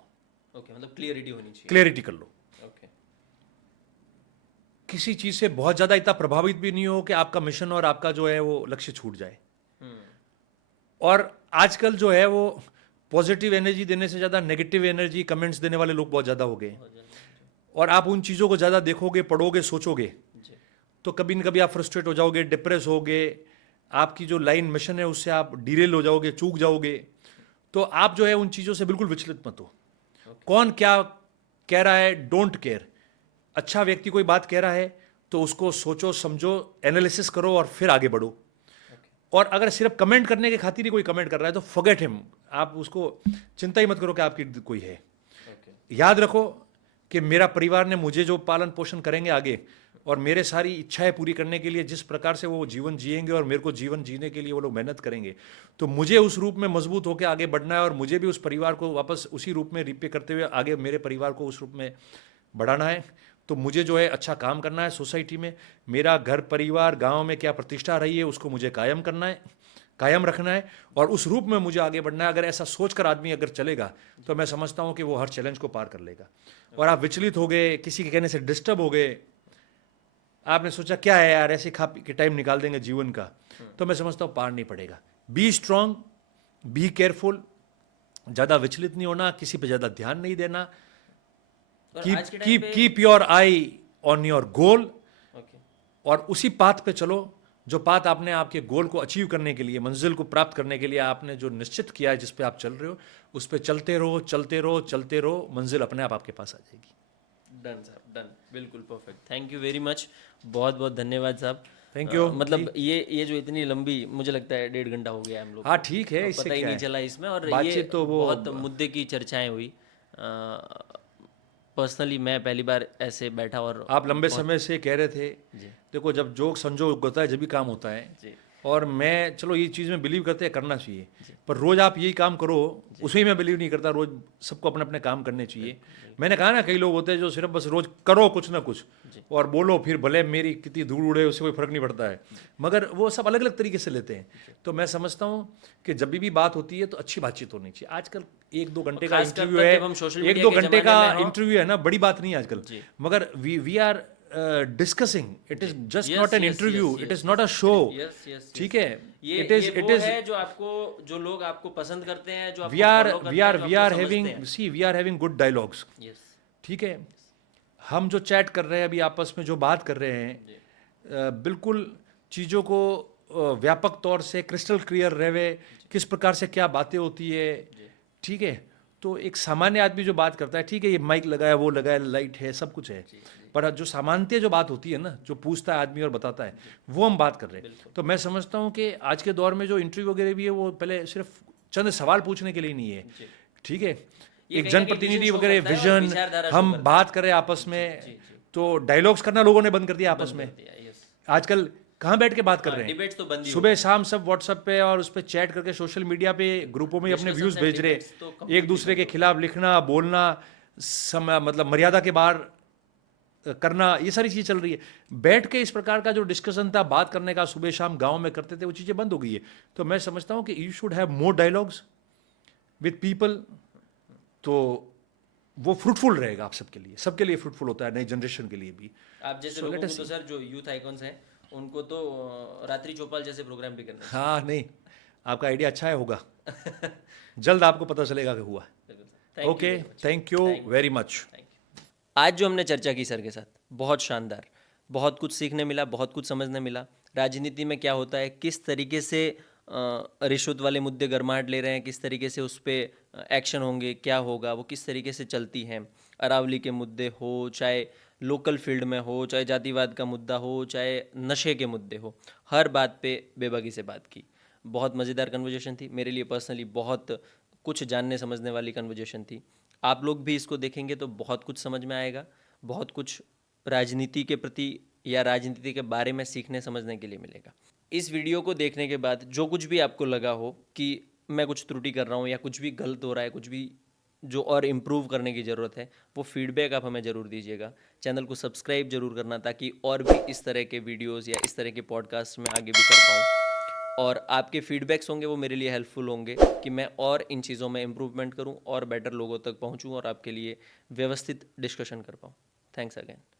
ओके, मतलब क्लियरिटी होनी चाहिए। क्लियरिटी कर लो। ओके, किसी चीज़ से बहुत ज़्यादा इतना प्रभावित भी नहीं हो कि आपका मिशन और आपका जो है वो लक्ष्य छूट जाए। और आजकल जो है वो पॉजिटिव एनर्जी देने से ज़्यादा नेगेटिव एनर्जी, कमेंट्स देने वाले लोग बहुत ज़्यादा हो गए, और आप उन चीज़ों को ज़्यादा देखोगे, पढ़ोगे, सोचोगे, तो कभी न कभी आप फ्रस्ट्रेट हो जाओगे, डिप्रेस होगे, आपकी जो लाइन मिशन है उससे आप डिरेल हो जाओगे, चूक जाओगे। तो आप जो है उन चीज़ों से बिल्कुल विचलित मत हो। कौन क्या कह रहा है, डोंट केयर। अच्छा व्यक्ति कोई बात कह रहा है तो उसको सोचो, समझो, एनालिसिस करो और फिर आगे बढ़ो। और अगर सिर्फ कमेंट करने के खातिर ही कोई कमेंट कर रहा है तो फॉरगेट हिम, आप उसको चिंता ही मत करो कि आपकी कोई है। याद रखो कि मेरा परिवार ने मुझे जो पालन पोषण करेंगे आगे, और मेरे सारी इच्छाएं पूरी करने के लिए जिस प्रकार से वो जीवन जिएंगे और मेरे को जीवन जीने के लिए वो लोग मेहनत करेंगे, तो मुझे उस रूप में मजबूत होकर आगे बढ़ना है और मुझे भी उस परिवार को वापस उसी रूप में रिपे करते हुए आगे मेरे परिवार को उस रूप में बढ़ाना है। तो मुझे जो है अच्छा काम करना है सोसाइटी में, मेरा घर परिवार गांव में क्या प्रतिष्ठा रही है उसको मुझे कायम करना है, कायम रखना है, और उस रूप में मुझे आगे बढ़ना है। अगर ऐसा सोचकर आदमी अगर चलेगा तो मैं समझता हूँ कि वो हर चैलेंज को पार कर लेगा। और आप विचलित हो गए, किसी के कहने से डिस्टर्ब हो गए, आपने सोचा क्या है यार, ऐसे खा पी के टाइम निकाल देंगे जीवन का, तो मैं समझता हूँ पार नहीं पड़ेगा। बी स्ट्रांग, बी केयरफुल, ज़्यादा विचलित नहीं होना, किसी पे ज़्यादा ध्यान नहीं देना, keep your I on your goal, और उसी पाथ पे चलो जो पाथ आपने आपके गोल को अचीव करने के लिए, मंजिल को प्राप्त करने के लिए आपने जो निश्चित किया है, जिस पे आप चल रहे हो, उस पे चलते रहो, चलते रहो, चलते रहो, मंजिल अपने आप आपके पास आ जाएगी। डन साहब, डन, बिल्कुल perfect. Thank you very much, बहुत बहुत धन्यवाद साहब। Thank you. मतलब ये जो इतनी लंबी, मुझे लगता है 1.5 घंटा हो गया हम लोग। हाँ ठीक है, पता ही नहीं चला इसमें, और ये तो वो बहुत मुद्दे की चर्चाएं हुई। पर्सनली मैं पहली बार ऐसे बैठा, और आप लंबे समय से कह रहे थे, देखो जब जोक संजोग होता है जब भी काम होता है, और मैं चलो ये चीज़ में बिलीव करते हैं करना चाहिए, पर रोज़ आप यही काम करो उसमें मैं बिलीव नहीं करता। रोज़ सबको अपने अपने काम करने चाहिए। मैंने कहा ना, कई लोग होते हैं जो सिर्फ बस रोज़ करो कुछ ना कुछ और बोलो, फिर भले मेरी कितनी धूल उड़े उससे कोई फर्क नहीं पड़ता है, मगर वो सब अलग अलग तरीके से लेते हैं। तो मैं समझता हूँ कि जब भी बात होती है तो अच्छी बातचीत होनी चाहिए। आजकल 1-2 घंटे का इंटरव्यू है, 1-2 घंटे का इंटरव्यू है ना, बड़ी बात नहीं है आजकल, मगर we are discussing, it is just not an interview, it is not a show. ठीक है, इट इज है जो आपको, जो लोग आपको पसंद करते हैं, जो we are having good dialogues. ठीक है, हम जो चैट कर रहे हैं अभी आपस में, जो बात कर रहे हैं, बिल्कुल चीज़ों को व्यापक तौर से क्रिस्टल क्लियर रहे, किस प्रकार से क्या बातें होती है। ठीक है, तो एक सामान्य आदमी जो बात करता है, ठीक है ये माइक लगाया, वो लगाया, लाइट है, सब कुछ है, पर जो सामान्यतः जो बात होती है ना, जो पूछता है आदमी और बताता है, वो हम बात कर रहे हैं। तो मैं समझता हूँ कि आज के दौर में जो इंटरव्यू वगैरह भी है वो पहले सिर्फ चंद सवाल पूछने के लिए नहीं है। ठीक है, एक जनप्रतिनिधि वगैरह विजन, हम बात करें आपस में, तो डायलॉग्स करना लोगों ने बंद कर दिया आपस में। आजकल कहाँ बैठ के बात कर रहे हैं, तो सुबह शाम सब व्हाट्सएप पे और उस पर चैट करके, सोशल मीडिया पे ग्रुपों में अपने व्यूज भेज रहे, एक दूसरे के खिलाफ लिखना, बोलना, मतलब मर्यादा के बाहर करना, ये सारी चीज़ चल रही है। बैठ के इस प्रकार का जो डिस्कशन था, बात करने का, सुबह शाम गांव में करते थे, वो चीज़ें बंद हो गई है। तो मैं समझता हूँ कि you should have more dialogues with people, तो वो फ्रूटफुल रहेगा आप सबके लिए फ्रूटफुल होता है, नई जनरेशन के लिए भी। आप जैसे लोगों को तो सर जो यूथ आइकॉन्स हैं उनको तो रात्रि चौपाल जैसे प्रोग्राम भी करना। हाँ नहीं, आपका आइडिया अच्छा है होगा जल्द आपको पता चलेगा कि हुआ है okay thank you very much आज जो हमने चर्चा की सर के साथ बहुत शानदार, बहुत कुछ सीखने मिला, बहुत कुछ समझने मिला। राजनीति में क्या होता है, किस तरीके से रिश्वत वाले मुद्दे गर्माहट ले रहे हैं, किस तरीके से उस पर एक्शन होंगे, क्या होगा, वो किस तरीके से चलती हैं। अरावली के मुद्दे हो, चाहे लोकल फील्ड में हो, चाहे जातिवाद का मुद्दा हो, चाहे नशे के मुद्दे हो, हर बात पे बेबाकी से बात की। बहुत मज़ेदार कन्वर्जेशन थी, मेरे लिए पर्सनली बहुत कुछ जानने समझने वाली कन्वर्जेशन थी। आप लोग भी इसको देखेंगे तो बहुत कुछ समझ में आएगा, बहुत कुछ राजनीति के प्रति या राजनीति के बारे में सीखने समझने के लिए मिलेगा। इस वीडियो को देखने के बाद जो कुछ भी आपको लगा हो कि मैं कुछ त्रुटि कर रहा हूँ या कुछ भी गलत हो रहा है, कुछ भी जो और इम्प्रूव करने की ज़रूरत है, वो फीडबैक आप हमें ज़रूर दीजिएगा। चैनल को सब्सक्राइब जरूर करना ताकि और भी इस तरह के वीडियोस या इस तरह के पॉडकास्ट में आगे भी कर पाऊँ। और आपके फीडबैक्स होंगे वो मेरे लिए हेल्पफुल होंगे कि मैं और इन चीज़ों में इम्प्रूवमेंट करूँ और बेटर लोगों तक पहुँचूँ और आपके लिए व्यवस्थित डिस्कशन कर पाऊँ। Thanks again.